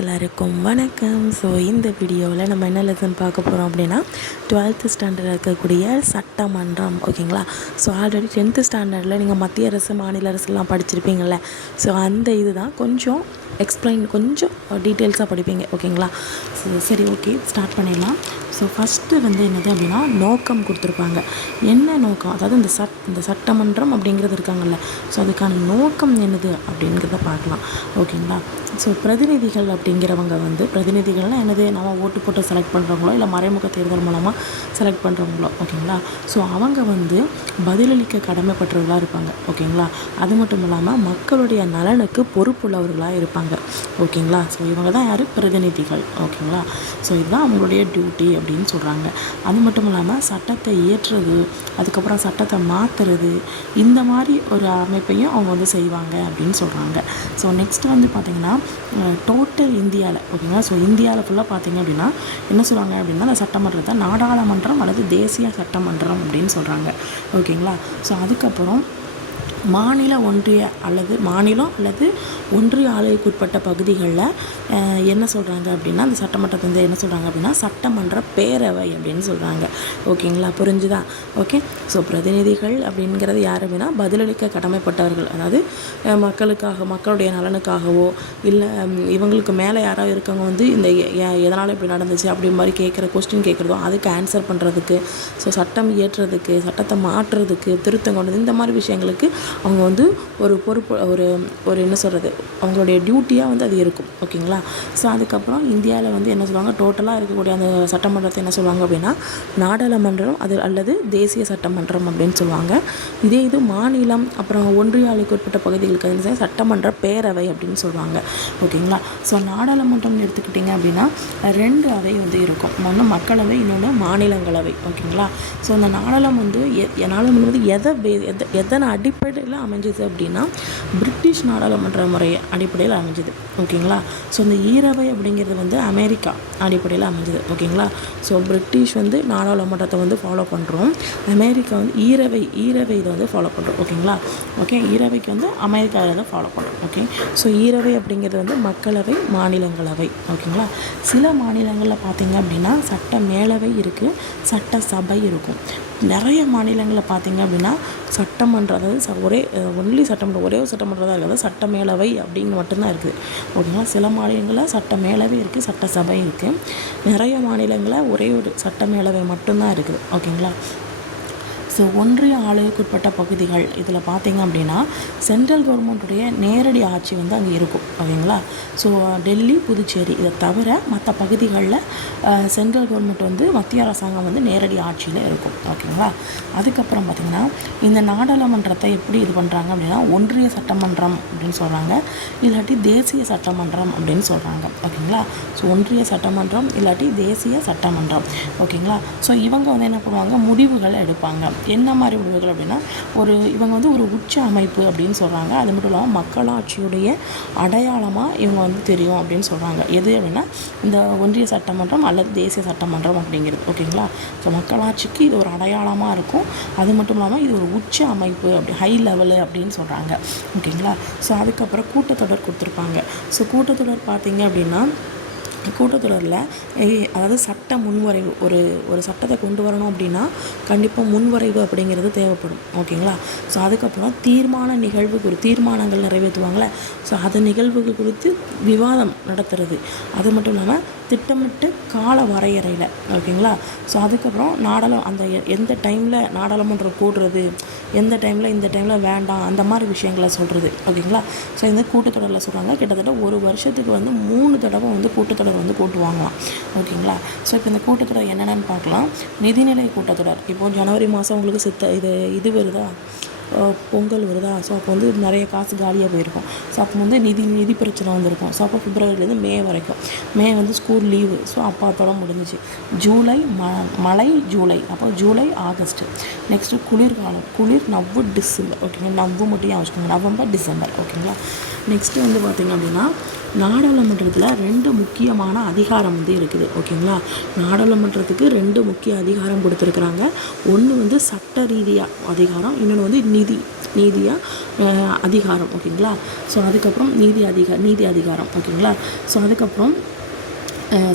எல்லாருக்கும் வணக்கம். ஸோ இந்த வீடியோவில் நம்ம என்ன லெசன் பார்க்க போகிறோம் அப்படின்னா 12th ஸ்டாண்டர்டில் இருக்கக்கூடிய சட்டமன்றம். ஓகேங்களா? ஸோ ஆல்ரெடி 10th ஸ்டாண்டர்டில் நீங்கள் மத்திய அரசு மாநில அரசுலாம் படிச்சிருப்பீங்கள்ல. ஸோ அந்த இது தான் கொஞ்சம் கொஞ்சம் டீட்டெயில்ஸாக படிப்பீங்க. ஓகேங்களா? சரி, ஓகே, ஸ்டார்ட் பண்ணிடலாம். ஸோ ஃபஸ்ட்டு என்னது அப்படின்னா நோக்கம் கொடுத்துருப்பாங்க. என்ன நோக்கம், அதாவது இந்த சட்டமன்றம் அப்படிங்கிறது இருக்காங்கல்ல, ஸோ அதுக்கான நோக்கம் என்னது அப்படிங்கிறத பார்க்கலாம். ஓகேங்களா? ஸோ பிரதிநிதிகள் அப்படிங்கிறவங்க பிரதிநிதிகள்னால் என்னது, நம்ம ஓட்டு போட்டு செலக்ட் பண்ணுறவங்களோ இல்லை மறைமுக தேர்தல் மூலமாக செலக்ட் பண்ணுறவங்களோ. ஓகேங்களா? ஸோ அவங்க பதிலளிக்க கடமைப்பட்டவர்களாக இருப்பாங்க. ஓகேங்களா? அது மட்டும் இல்லாமல் மக்களுடைய நலனுக்கு பொறுப்புள்ளவர்களாக இருப்பாங்க. ஓகேங்களா? ஸோ இவங்க தான் யார், பிரதிநிதிகள். ஓகேங்களா? ஸோ இதுதான் அவங்களுடைய டியூட்டி அப்படின்னு சொல்கிறாங்க. அது மட்டும் இல்லாமல் சட்டத்தை இயற்றுறது, அதுக்கப்புறம் சட்டத்தை மாற்றுறது, இந்த மாதிரி ஒரு அமைப்பையும் அவங்க செய்வாங்க அப்படின்னு சொல்கிறாங்க. ஸோ நெக்ஸ்ட் பார்த்திங்கன்னா டோட்டல் இந்தியாவில், ஓகேங்களா, ஸோ இந்தியாவில் ஃபுல்லாக பார்த்திங்க அப்படின்னா என்ன சொல்கிறாங்க அப்படின்னா, அந்த சட்டமன்றத்தை நாடாளுமன்றம் அல்லது தேசிய சட்டமன்றம் அப்படின்னு சொல்கிறாங்க. ஓகேங்களா? ஸோ அதுக்கப்புறம் மாநிலம் அல்லது ஒன்றிய ஆளுக்குட்பட்ட பகுதிகளில் என்ன சொல்கிறாங்க அப்படின்னா, அந்த சட்டமன்றத்தை என்ன சொல்கிறாங்க அப்படின்னா சட்டமன்ற பேரவை அப்படின்னு சொல்கிறாங்க. ஓகேங்களா? புரிஞ்சுதா? ஓகே. ஸோ பிரதிநிதிகள் அப்படிங்கிறது யார் அப்படின்னா பதிலளிக்க கடமைப்பட்டவர்கள், அதாவது மக்களுடைய நலனுக்காகவோ இல்லை இவங்களுக்கு மேலே யாராவது இருக்கவங்க இந்த எதனால் இப்படி நடந்துச்சு அப்படி மாதிரி கொஸ்டின் கேட்குறதோ அதுக்கு ஆன்சர் பண்ணுறதுக்கு, ஸோ சட்டம் இயற்றுறதுக்கு, சட்டத்தை மாற்றுறதுக்கு, திருத்தம் கொண்டது, இந்த மாதிரி விஷயங்களுக்கு அவங்க ஒரு பொறுப்பு, ஒரு என்ன சொல்கிறது, அவங்களுடைய டியூட்டியாக அது இருக்கும். ஓகேங்களா? ஸோ அதுக்கப்புறம் இந்தியாவில் என்ன சொல்லுவாங்க, டோட்டலாக இருக்கக்கூடிய அந்த சட்டமன்றத்தை என்ன சொல்லுவாங்க அப்படின்னா நாடாளுமன்றம் அல்லது தேசிய சட்டமன்றம் அப்படின்னு சொல்லுவாங்க. இது மாநிலம் அப்புறம் ஒன்றிய ஆளுக்குட்பட்ட பகுதிகளுக்கு சட்டமன்ற பேரவை அப்படின்னு சொல்லுவாங்க. ஓகேங்களா? ஸோ நாடாளுமன்றம்னு எடுத்துக்கிட்டிங்க அப்படின்னா 2 அவை இருக்கும். ஒன்று மக்களவை, இன்னொன்று மாநிலங்களவை. ஓகேங்களா? ஸோ அந்த நாடாளுமன்றம் எதன் அடிப்படையில் அமைஞ்சது அப்படின்னா பிரிட்டிஷ் நாடாளுமன்ற முறை அடிப்படையில் அமைஞ்சது. ஓகேங்களா? ஸோ இந்த ஈரவை அப்படிங்கிறது அமெரிக்கா அடிப்படையில் அமைஞ்சது. ஓகேங்களா? ஸோ பிரிட்டிஷ் நாடாளுமன்றத்தை ஃபாலோ பண்ணுறோம், அமெரிக்கா ஈரவை இதை ஃபாலோ பண்ணுறோம். ஓகேங்களா? ஓகே. ஈரவைக்கு அமெரிக்காவில் தான் ஃபாலோ பண்ணுறோம். ஓகே. ஸோ ஈரவை அப்படிங்கிறது மக்களவை, மாநிலங்களவை. ஓகேங்களா? சில மாநிலங்களில் பார்த்திங்க அப்படின்னா சட்ட மேலவை இருக்குது, சட்ட சபை இருக்கும். நிறைய மாநிலங்களில் பார்த்திங்க அப்படின்னா சட்டமன்றம், அதாவது ஒன்லி சட்டமன்றம், ஒரே ஒரு சட்டமன்றம் தான் இருக்குது, சட்ட மேலவை அப்படின்னு மட்டும்தான் இருக்குது. ஓகேங்களா? சில மாநிலங்களில் சட்ட மேலவை இருக்குது, சட்ட சபை இருக்குது. நிறைய மாநிலங்களில் ஒரே ஒரு சட்ட மேலவை மட்டும்தான் இருக்குது. ஓகேங்களா? ஸோ ஒன்றிய ஆளுக்குட்பட்ட பகுதிகள் இதில் பார்த்திங்க அப்படின்னா சென்ட்ரல் கவர்மெண்ட்டுடைய நேரடி ஆட்சி அங்கே இருக்கும். ஓகேங்களா? ஸோ டெல்லி, புதுச்சேரி இதை தவிர மற்ற பகுதிகளில் சென்ட்ரல் கவர்மெண்ட் மத்திய அரசாங்கம் நேரடி ஆட்சியில் இருக்கும். ஓகேங்களா? அதுக்கப்புறம் பார்த்திங்கன்னா இந்த நாடாளுமன்றத்தை எப்படி இது பண்ணுறாங்க அப்படின்னா ஒன்றிய சட்டமன்றம் அப்படின்னு சொல்கிறாங்க, இல்லாட்டி தேசிய சட்டமன்றம் அப்படின்னு சொல்கிறாங்க. ஓகேங்களா? ஸோ ஒன்றிய சட்டமன்றம் இல்லாட்டி தேசிய சட்டமன்றம். ஓகேங்களா? ஸோ இவங்க என்ன பண்ணுவாங்க, முடிவுகளை எடுப்பாங்க. என்ன மாதிரி முடிவுகள் அப்படின்னா இவங்க ஒரு உச்ச அமைப்பு அப்படின்னு சொல்கிறாங்க. அது மட்டும் இல்லாமல் மக்களாட்சியுடைய அடையாளமாக இவங்க தெரியும் அப்படின்னு சொல்கிறாங்க. எது அப்படின்னா இந்த ஒன்றிய சட்டமன்றம் அல்லது தேசிய சட்டமன்றம் அப்படிங்கிறது. ஓகேங்களா? ஸோ மக்களாட்சிக்கு இது ஒரு அடையாளமாக இருக்கும். அது மட்டும் இல்லாமல் இது ஒரு உச்ச அமைப்பு, ஹை லெவலு அப்படின்னு சொல்கிறாங்க. ஓகேங்களா? ஸோ அதுக்கப்புறம் கூட்டத்தொடர் கொடுத்துருப்பாங்க. ஸோ கூட்டத்தொடர் பார்த்திங்க அப்படின்னா கூட்டத்தொடரில் அதாவது சட்ட முன்வரைவு, ஒரு சட்டத்தை கொண்டு வரணும் அப்படின்னா கண்டிப்பாக முன்வரைவு அப்படிங்கிறது தேவைப்படும். ஓகேங்களா? ஸோ அதுக்கப்புறம் தீர்மானங்கள் நிறைவேற்றுவாங்களே, ஸோ அது நிகழ்வுகள் குறித்து விவாதம் நடத்துறது. அது மட்டும் இல்லாமல் திட்டமிட்டு கால வரையறையில். ஓகேங்களா? ஸோ அதுக்கப்புறம் எந்த டைமில் நாடாளுமன்றம் கூடுறது, எந்த டைமில் இந்த டைமில் வேண்டாம், அந்த மாதிரி விஷயங்களை சொல்கிறது. ஓகேங்களா? ஸோ இந்த கூட்டத்தொடரில் சொல்கிறாங்க கிட்டத்தட்ட ஒரு வருஷத்துக்கு 3 தடவை கூட்டத்தொடர் கூட்டுவாங்களாம். ஓகேங்களா? ஸோ இப்போ இந்த கூட்டத்தொடர் என்னென்னு பார்க்கலாம். நிதிநிலை கூட்டத்தொடர். இப்போது ஜனவரி மாதம் உங்களுக்கு இது வருதா, பொங்கல் வருதா, ஸோ அப்போ நிறைய காசு காலியாக போயிருக்கும். ஸோ அப்போ நிதி பிரச்சனை வந்திருக்கும். ஸோ அப்போ பிப்ரவரிலேருந்து மே வரைக்கும், மே ஸ்கூல் லீவு, ஸோ அப்போத்தோட முடிஞ்சிச்சு. ஜூலை மழை, ஜூலை, அப்போ ஜூலை ஆகஸ்ட்டு. நெக்ஸ்ட்டு குளிர்காலம், நவம்பர் டிசம்பர். ஓகேங்களா? நவம்பர் மட்டும் வச்சுக்கோங்க, நவம்பர் டிசம்பர். ஓகேங்களா? நெக்ஸ்ட்டு பார்த்திங்க அப்படின்னா நாடாளுமன்றத்தில் 2 முக்கியமான அதிகாரம் இருக்குது. ஓகேங்களா? நாடாளுமன்றத்துக்கு 2 முக்கிய அதிகாரம் கொடுத்துருக்குறாங்க. ஒன்று சட்ட ரீதியாக அதிகாரம், இன்னொன்று நிதி அதிகாரம் ஓகேங்களா. ஸோ அதுக்கப்புறம் நீதி அதிகாரம் ஓகேங்களா. ஸோ அதுக்கப்புறம்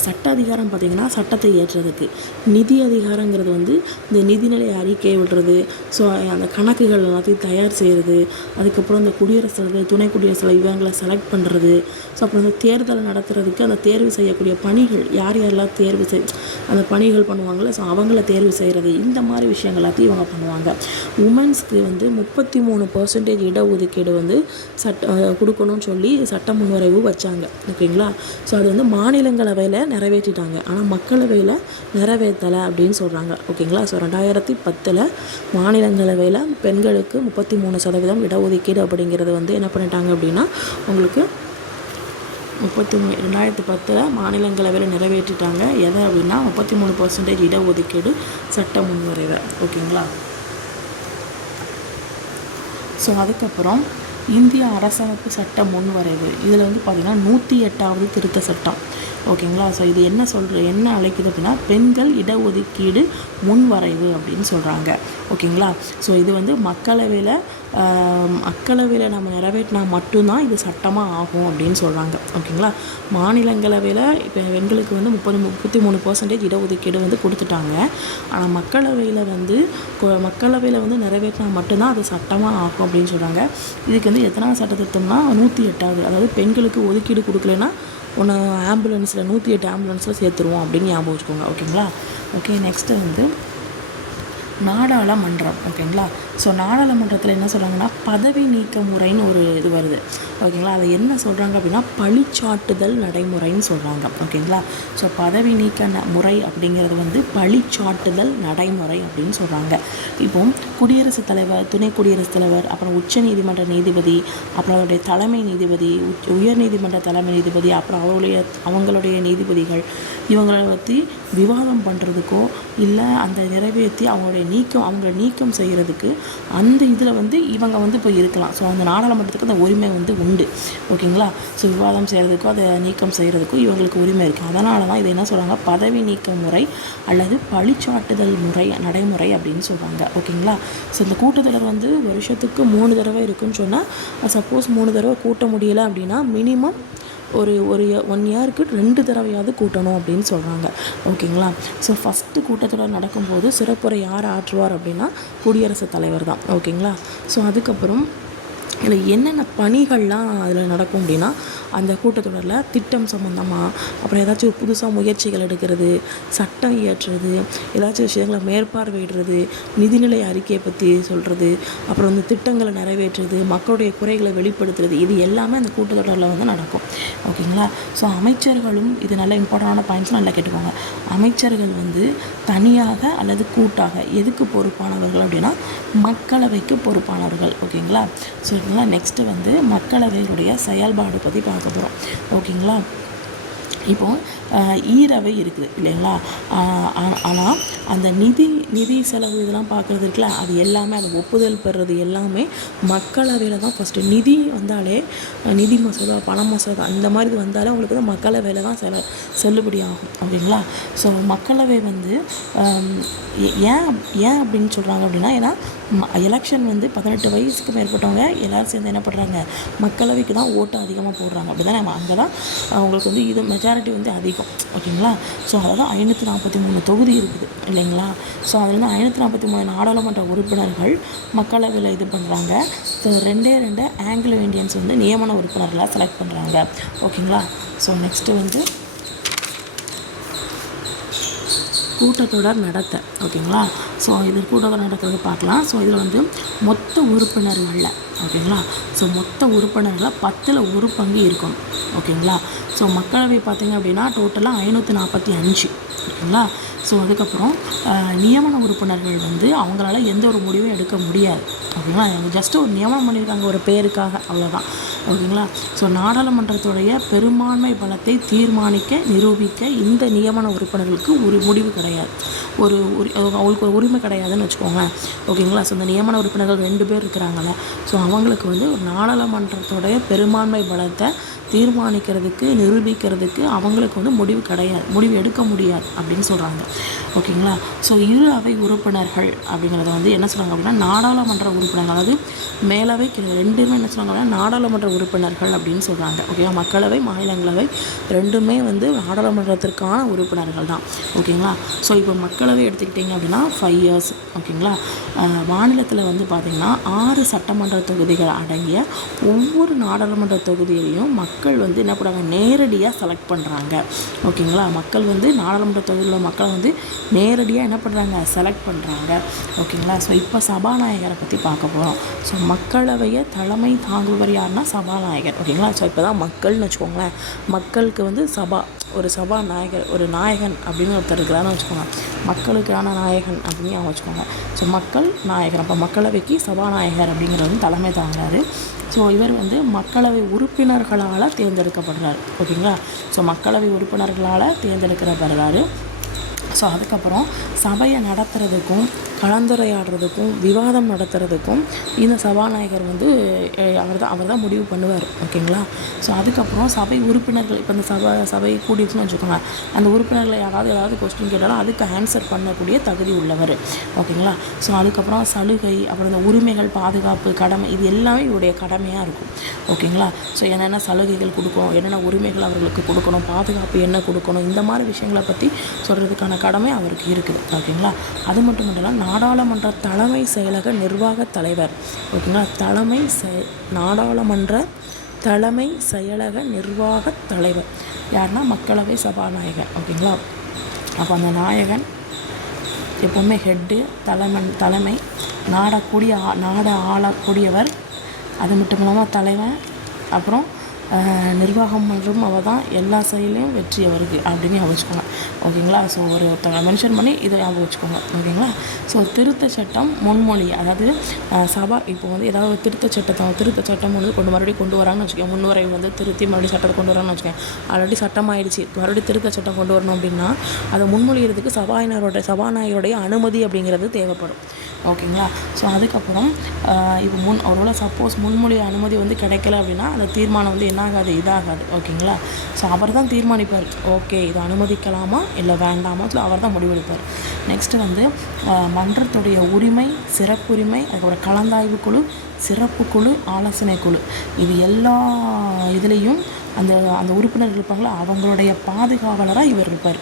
சட்ட அதிகாரம் பார்த்திங்கன்னா சட்டத்தை இயற்றுறதுக்கு. நிதி அதிகாரங்கிறது வந்து இந்த நிதிநிலை அறிக்கை விடுறது, ஸோ அந்த கணக்குகள் எல்லாத்தையும் தயார் செய்கிறது, அதுக்கப்புறம் இந்த குடியரசுத் தலைவர், துணை குடியரசுத் தலைவர் இவங்களை செலக்ட் பண்ணுறது, ஸோ அப்புறம் இந்த தேர்தலை நடத்துறதுக்கு அந்த தேர்வு செய்யக்கூடிய பணிகள் யாரெல்லாம் அந்த பணிகள் பண்ணுவாங்கள்ல, ஸோ அவங்கள தேர்வு செய்கிறது, இந்த மாதிரி விஷயங்கள் எல்லாத்தையும் இவங்க பண்ணுவாங்க. உமன்ஸ்க்கு வந்து 33% இடஒதுக்கீடு வந்து கொடுக்கணும்னு சொல்லி சட்ட முன்வரைவு வச்சாங்க ஓகேங்களா. ஸோ அது வந்து மாநிலங்களவையில் நிறைவேற்றிட்டாங்க, ஆனால் மக்களவையில் நிறைவேற்றலை அப்படின்னு சொல்கிறாங்க ஓகேங்களா. ஸோ 2010 மாநிலங்களவையில் பெண்களுக்கு 33% இடஒதுக்கீடு அப்படிங்கிறது வந்து என்ன பண்ணிட்டாங்க அப்படின்னா உங்களுக்கு 2010 மாநிலங்களவையில் நிறைவேற்றிட்டாங்க. எதை அப்படின்னா 33% இடஒதுக்கீடு சட்ட முன்வரைவு ஓகேங்களா. ஸோ அதுக்கப்புறம் இந்திய அரசமைப்பு சட்ட முன்வரைவு, இதில் வந்து பார்த்திங்கன்னா 108வது திருத்த சட்டம் ஓகேங்களா. ஸோ இது என்ன அழைக்குது அப்படின்னா பெண்கள் இடஒதுக்கீடு முன்வரைவு அப்படின்னு சொல்கிறாங்க ஓகேங்களா. ஸோ இது வந்து மக்களவையில் நம்ம நிறைவேற்றினா மட்டும்தான் இது சட்டமாக ஆகும் அப்படின்னு சொல்கிறாங்க ஓகேங்களா. மாநிலங்களவையில் இப்போ பெண்களுக்கு வந்து 33% இடஒதுக்கீடு வந்து கொடுத்துட்டாங்க, ஆனால் மக்களவையில் வந்து நிறைவேற்றினா மட்டும்தான் அது சட்டமாக ஆகும் அப்படின்னு சொல்கிறாங்க. இதுக்கு வந்து எத்தனாவது சட்ட திருத்தம்னா 108வது, அதாவது பெண்களுக்கு ஒதுக்கீடு கொடுக்கலன்னா ஒன்று ஆம்புலன்ஸில் 108 ஆம்புலன்ஸில் சேர்த்துருவோம் அப்படின்னு ஞாபகம் வச்சுக்கோங்க ஓகேங்களா. ஓகே, நெக்ஸ்ட்டு வந்து நாடாளுமன்றம் ஓகேங்களா. ஸோ நாடாளுமன்றத்தில் என்ன சொல்கிறாங்கன்னா பதவி நீக்க முறைன்னு ஒரு இது வருது ஓகேங்களா. அதை என்ன சொல்கிறாங்க அப்படின்னா பழிச்சாட்டுதல் நடைமுறைன்னு சொல்கிறாங்க ஓகேங்களா. ஸோ பதவி நீக்க முறை அப்படிங்கிறது வந்து பழிச்சாட்டுதல் நடைமுறை அப்படின்னு சொல்கிறாங்க. இப்போ குடியரசுத் தலைவர், துணை குடியரசுத் தலைவர், அப்புறம் உச்ச நீதிமன்ற நீதிபதி, அப்புறம் அவருடைய தலைமை நீதிபதி, உயர் நீதிமன்ற தலைமை நீதிபதி, அப்புறம் அவங்களுடைய நீதிபதிகள் இவங்களை பற்றி விவாதம் பண்ணுறதுக்கோ இல்லை அந்த நிறைவேற்றி அவங்கள நீக்கம் செய்கிறதுக்கு அந்த இதில் வந்து இவங்க வந்து இப்போ இருக்கலாம். ஸோ அந்த நாடாளுமன்றத்துக்கு அந்த உரிமை வந்து உண்டு ஓகேங்களா. ஸோ விவாதம் செய்கிறதுக்கோ அதை நீக்கம் செய்கிறதுக்கோ இவங்களுக்கு உரிமை இருக்குது. அதனால தான் இதை என்ன சொல்கிறாங்க பதவி நீக்க முறை அல்லது பழிச்சாட்டுதல் நடைமுறை அப்படின்னு சொல்கிறாங்க ஓகேங்களா. ஸோ இந்த கூட்டத்தொடர் வந்து வருஷத்துக்கு 3 தடவை இருக்குன்னு சொன்னால், சப்போஸ் 3 தடவை கூட்ட முடியலை அப்படின்னா மினிமம் ஒரு 1 இயருக்கு 2 தடவையாவது கூட்டணும் அப்படின்னு சொல்கிறாங்க ஓகேங்களா. ஸோ ஃபஸ்ட்டு கூட்டத்தொடர் நடக்கும்போது சிறப்புரை யார் ஆற்றுவார் அப்படின்னா குடியரசுத் தலைவர் தான் ஓகேங்களா. ஸோ அதுக்கப்புறம் இதில் என்னென்ன பணிகள்லாம் அதில் நடக்கும் அப்படின்னா அந்த கூட்டத்தொடரில் திட்டம் சம்மந்தமாக, அப்புறம் ஏதாச்சும் புதுசாக முயற்சிகள் எடுக்கிறது, சட்டம் இயற்றுறது, ஏதாச்சும் விஷயங்களை மேற்பார்வையிடுறது, நிதிநிலை அறிக்கையை பற்றி சொல்கிறது, அப்புறம் வந்து திட்டங்களை நிறைவேற்றுறது, மக்களுடைய குறைகளை வெளிப்படுத்துறது, இது எல்லாமே அந்த கூட்டத்தொடரில் வந்து நடக்கும் ஓகேங்களா. ஸோ அமைச்சர்களும் இது நல்ல இம்பார்ட்டண்டான பாயிண்ட்ஸ் நல்லா கேட்டுக்கோங்க. அமைச்சர்கள் வந்து தனியாக அல்லது கூட்டாக எதுக்கு பொறுப்பானவர்கள் அப்படின்னா மக்களவைக்கு பொறுப்பானவர்கள் ஓகேங்களா. ஸோ இதெல்லாம் நெக்ஸ்ட்டு வந்து மக்களவையுடைய செயல்பாடு பற்றி பார்க்க போகிறோம் ஓகேங்களா. இப்போது ஈரவை இருக்குது இல்லைங்களா. ஆனால் அந்த நிதி செலவு இதெல்லாம் பார்க்குறது இருக்குல்ல, அது எல்லாமே அது ஒப்புதல் பெறுறது எல்லாமே மக்களவையில் தான். ஃபஸ்ட்டு நிதி வந்தாலே நிதி மசோதா, பண மசோதா இந்த மாதிரி வந்தாலே உங்களுக்கு வந்து மக்களவையில் தான் செல்லுபடி ஆகும் ஓகேங்களா. ஸோ மக்களவை வந்து ஏன் அப்படின்னு சொல்கிறாங்க அப்படின்னா, ஏன்னா எலெக்ஷன் வந்து 18 வயசுக்கு மேற்பட்டவங்க எல்லோரும் சேர்ந்து என்ன பண்ணுறாங்க மக்களவைக்கு தான் ஓட்டு அதிகமாக போடுறாங்க அப்படி தானே. அங்கே தான் அவங்களுக்கு வந்து இது மெஜாரிட்டி வந்து அதிகம் ஓகேங்களா. ஸோ அதான் 543 தொகுதி இருக்குது இல்லைங்களா. ஸோ அதில் வந்து 543 நாடாளுமன்ற உறுப்பினர்கள் மக்களவையில் இது பண்ணுறாங்க. ஸோ 2 ஆங்கிலோ இண்டியன்ஸ் வந்து நியமன உறுப்பினர்களாக செலக்ட் பண்ணுறாங்க ஓகேங்களா. ஸோ நெக்ஸ்ட்டு வந்து கூட்டத்தொடர் நடத்த ஓகேங்களா. ஸோ இது கூட்டத்தொடர் நடத்துறது பார்க்கலாம். ஸோ இதில் வந்து மொத்த உறுப்பினர்களில் ஓகேங்களா, ஸோ மொத்த உறுப்பினர்களில் 10ல் 1 பங்கு இருக்கணும் ஓகேங்களா. ஸோ மக்களவை பார்த்திங்க அப்படின்னா டோட்டலாக 545 ஓகேங்களா. ஸோ அதுக்கப்புறம் நியமன உறுப்பினர்கள் வந்து அவங்களால எந்த ஒரு முடிவும் எடுக்க முடியாது ஓகேங்களா. அவங்க ஜஸ்ட்டு ஒரு நியமனம் பண்ணியிருக்காங்க ஒரு பேருக்காக, அவ்வளோதான் ஓகேங்களா. ஸோ நாடாளுமன்றத்துடைய பெரும்பான்மை பலத்தை தீர்மானிக்க நிரூபிக்க இந்த நியமன உறுப்பினர்களுக்கு ஒரு முடிவு கிடையாது, அவங்களுக்கு ஒரு உரிமை கிடையாதுன்னு வச்சுக்கோங்க ஓகேங்களா. ஸோ இந்த நியமன உறுப்பினர்கள் 2 பேர் இருக்கிறாங்களா, ஸோ அவங்களுக்கு வந்து ஒரு நாடாளுமன்றத்துடைய பெரும்பான்மை பலத்தை தீர்மானிக்கிறதுக்கு நிரூபிக்கிறதுக்கு அவங்களுக்கு வந்து முடிவு எடுக்க முடியாது அப்படின்னு சொல்கிறாங்க ஓகேங்களா. ஸோ இரு அவை உறுப்பினர்கள் அப்படிங்கிறத வந்து என்ன சொல்கிறாங்க அப்படின்னா நாடாளுமன்ற உறுப்பினர்கள், அதாவது மேலவை ரெண்டுமே என்ன சொல்கிறாங்கன்னா நாடாளுமன்ற உறுப்பினர்கள் அப்படின்னு சொல்கிறாங்க. ஓகேங்களா, மக்களவை மாநிலங்களவை ரெண்டுமே வந்து நாடாளுமன்றத்திற்கான உறுப்பினர்கள் தான். ஓகேங்களா, ஸோ இப்போ மக்களவை எடுத்துக்கிட்டிங்க அப்படின்னா 5 years. ஓகேங்களா, மாநிலத்தில் வந்து பார்த்திங்கன்னா 6 சட்டமன்ற தொகுதிகள் அடங்கிய ஒவ்வொரு நாடாளுமன்ற தொகுதியிலையும் மக்கள் வந்து என்ன பண்ணுறாங்க, நேரடியாக செலக்ட் பண்ணுறாங்க. ஓகேங்களா, மக்கள் வந்து நாடாளுமன்ற தொகுதியில் மக்களை வந்து நேரடியாக என்ன பண்ணுறாங்க, செலக்ட் பண்ணுறாங்க. ஓகேங்களா, ஸோ இப்போ சபாநாயகரை பற்றி பார்க்க போகிறோம். ஸோ மக்களவையை தலைமை தாங்குபவர் யாருன்னா சபாநாயகர். ஓகேங்களா, ஸோ இப்போ தான் மக்கள்னு வச்சுக்கோங்களேன். மக்களுக்கு வந்து ஒரு சபாநாயகர், ஒரு நாயகன் அப்படின்னு ஒருத்தர் இருக்கிறான்னு வச்சுக்கோங்க. மக்களுக்கான நாயகன் அப்படின்னு அவங்க வச்சுக்கோங்க. ஸோ மக்கள் நாயகர், அப்போ மக்களவைக்கு சபாநாயகர் அப்படிங்கிறது வந்து தலைமை தாங்குறாரு. ஸோ இவர் வந்து மக்களவை உறுப்பினர்களால் தேர்ந்தெடுக்கப்படுறாரு. ஓகேங்களா, ஸோ மக்களவை உறுப்பினர்களால் தேர்ந்தெடுக்கப்படுறாரு. ஸோ அதுக்கப்புறம் சபையை நடத்துகிறதுக்கும் கலந்துரையாடுறதுக்கும் விவாதம் நடத்துகிறதுக்கும் இந்த சபாநாயகர் வந்து அவர் தான் முடிவு பண்ணுவார். ஓகேங்களா, ஸோ அதுக்கப்புறம் சபை உறுப்பினர்கள், இப்போ இந்த சபை கூடிடுச்சுன்னு வச்சுக்கோங்க, அந்த உறுப்பினர்களை ஏதாவது கொஸ்டின் கேட்டாலும் அதுக்கு ஆன்சர் பண்ணக்கூடிய தகுதி உள்ளவர். ஓகேங்களா, ஸோ அதுக்கப்புறம் சலுகை, அப்புறம் இந்த உரிமைகள், பாதுகாப்பு, கடமை, இது எல்லாமே இவருடைய கடமையாக இருக்கும். ஓகேங்களா, ஸோ என்னென்ன சலுகைகள் கொடுக்கணும், என்னென்ன உரிமைகள் அவர்களுக்கு கொடுக்கணும், பாதுகாப்பு என்ன கொடுக்கணும், இந்த மாதிரி விஷயங்களை பற்றி சொல்கிறதுக்கான கடமை அவருக்கு இருக்குது. ஓகேங்களா, அது மட்டும் இல்லாமல் நாடாளுமன்ற தலைமை செயலக நிர்வாக தலைவர். ஓகேங்களா, நாடாளுமன்ற தலைமை செயலக நிர்வாக தலைவர் யாருன்னா மக்களவை சபாநாயகர். ஓகேங்களா, அப்போ அந்த நாயகன் எப்போவுமே ஹெட்டு, தலைமை, நாடை ஆளக்கூடியவர். அது மட்டும் இல்லாமல் தலைவன், அப்புறம் நிர்வாகம் மற்றும் அவர் தான் எல்லா செயலையும் வெற்றி அவருக்கு அப்படின்னு வச்சுக்கோங்க. ஓகேங்களா, ஸோ ஒருத்தவங்க மென்ஷன் பண்ணி இதை ஞாபகம் வச்சுக்கோங்க. ஓகேங்களா, ஸோ திருத்த சட்டம் முன்மொழி, அதாவது இப்போ வந்து ஏதாவது திருத்த சட்டம் வந்து கொண்டு வராங்கன்னு வச்சுக்கோங்க. முன்வரைவு வந்து திருத்தி மறுபடியும் சட்டத்தை கொண்டு வராங்கன்னு வச்சுக்கோங்க. ஆல்ரெடி சட்டம் ஆயிடுச்சு, மறுபடியும் திருத்த சட்டம் கொண்டு வரணும் அப்படின்னா அதை முன்மொழிகிறதுக்கு சபாநாயகருடைய அனுமதி அப்படிங்கிறது தேவைப்படும். ஓகேங்களா, ஸோ அதுக்கப்புறம் இப்போ ஒருவேளை சப்போஸ் முன்மொழி அனுமதி வந்து கிடைக்கல அப்படின்னா அந்த தீர்மானம் வந்து இதாகாது. ஓகேங்களா, ஸோ அவர் தான் தீர்மானிப்பார், ஓகே இது அனுமதிக்கலாமா இல்லை வேண்டாமா, ஸோ அவர் தான் முடிவெடுப்பார். நெக்ஸ்ட்டு வந்து மன்றத்துடைய உரிமை, சிறப்புரிமை, அதுக்கப்புறம் கலந்தாய்வு குழு, சிறப்பு குழு, ஆலோசனை குழு, இது எல்லா இதுலேயும் அந்த உறுப்பினர்கள் இருப்பாங்களா, அவங்களுடைய பாதுகாவலராக இவர் இருப்பார்.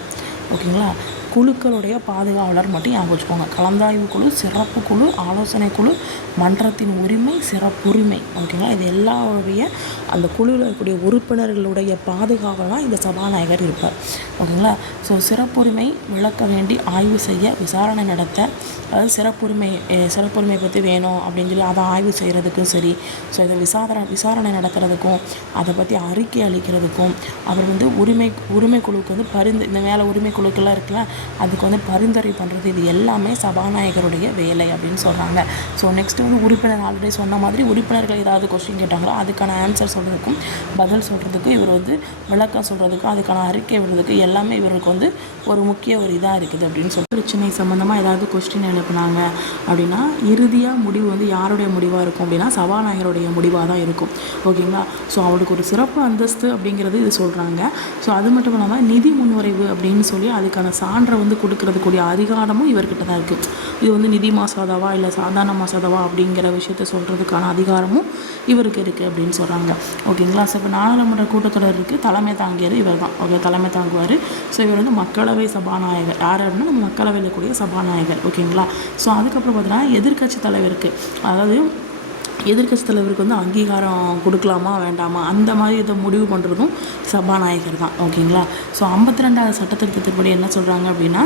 ஓகேங்களா, குழுக்களுடைய பாதுகாவலர் மட்டும் ஞாபகம் வச்சுக்கோங்க. கலந்தாய்வு குழு, சிறப்பு குழு, ஆலோசனை குழு, மன்றத்தின் உரிமை, சிறப்புரிமை. ஓகேங்களா, இது எல்லாருடைய அந்த குழுவில் இருக்கக்கூடிய உறுப்பினர்களுடைய பாதுகாவலராக இந்த சபாநாயகர் இருப்பார். ஓகேங்களா, ஸோ சிறப்புரிமை விளக்க வேண்டி ஆய்வு செய்ய, விசாரணை நடத்த, அதாவது சிறப்புரிமை பற்றி வேணும் அப்படின்னு சொல்லி அதை ஆய்வு செய்கிறதுக்கும் சரி, ஸோ இதை விசாரணை நடத்துறதுக்கும் அதை பற்றி அறிக்கை அளிக்கிறதுக்கும், அவர் வந்து உரிமை குழுவுக்கு வந்து இந்த மேலே உரிமை குழுக்கெல்லாம் இருக்குல்ல, அதுக்கு வந்து பரிந்துரை பண்ணுறது, இது எல்லாமே சபாநாயகருடைய வேலை அப்படின்னு சொல்கிறாங்க. ஸோ நெக்ஸ்ட்டு வந்து உறுப்பினர் ஆல்ரெடி சொன்ன மாதிரி உறுப்பினர்கள் ஏதாவது கொஸ்டின் கேட்டாங்களோ அதுக்கான ஆன்சர் சொல்கிறதுக்கும் பதில் சொல்கிறதுக்கும், இவர் வந்து விளக்கம் சொல்கிறதுக்கும், அதுக்கான அறிக்கை விடுறதுக்கு எல்லாமே இவருக்கு வந்து ஒரு முக்கிய இதாக இருக்குது அப்படின்னு சொல்லி பிரச்சனை சம்மந்தமாக ஏதாவது கொஸ்டின் எழுப்புனாங்க அப்படின்னா இறுதியாக முடிவு வந்து யாருடைய முடிவாக இருக்கும் அப்படின்னா சபாநாயகருடைய முடிவாக தான் இருக்கும். ஓகேங்களா, ஸோ அவருக்கு ஒரு சிறப்பு அந்தஸ்து அப்படிங்கிறது இது சொல்கிறாங்க. ஸோ அது மட்டும் இல்லாமல் நிதி முன்வரைவு அப்படின்னு சொல்லி அதுக்கான சான்றை வந்து கொடுக்கறதுக்கூடிய அதிகாரமும் இவர்கிட்ட தான் இருக்குது. இது வந்து நிதி மசோதாவா இல்லை சாதாரண மசோதாவா அப்படிங்கிற விஷயத்த சொல்கிறதுக்கான அதிகாரமும் இவருக்கு இருக்குது அப்படின்னு சொல்கிறாங்க. ஓகேங்களா, ஸோ இப்போ நாடாளுமன்ற கூட்டத்தொடருக்கு தலைமை தாங்கியது இவர் தான். ஓகே, தலைமை தாங்குவார். ஸோ இவர் வந்து மக்களவை சபாநாயகர். யார் அப்படின்னா நம்ம மக்களவையில் கூடிய சபாநாயகர். ஓகேங்களா, ஸோ அதுக்கப்புறம் பார்த்தீங்கன்னா எதிர்க்கட்சி தலைவருக்கு, அதாவது எதிர்க்கட்சி தலைவருக்கு வந்து அங்கீகாரம் கொடுக்கலாமா வேண்டாமா அந்த மாதிரி இதை முடிவு பண்ணுறதும் சபாநாயகர் தான். ஓகேங்களா, ஸோ 52வது சட்டத்திருத்தத்தின்படி என்ன சொல்கிறாங்க அப்படின்னா,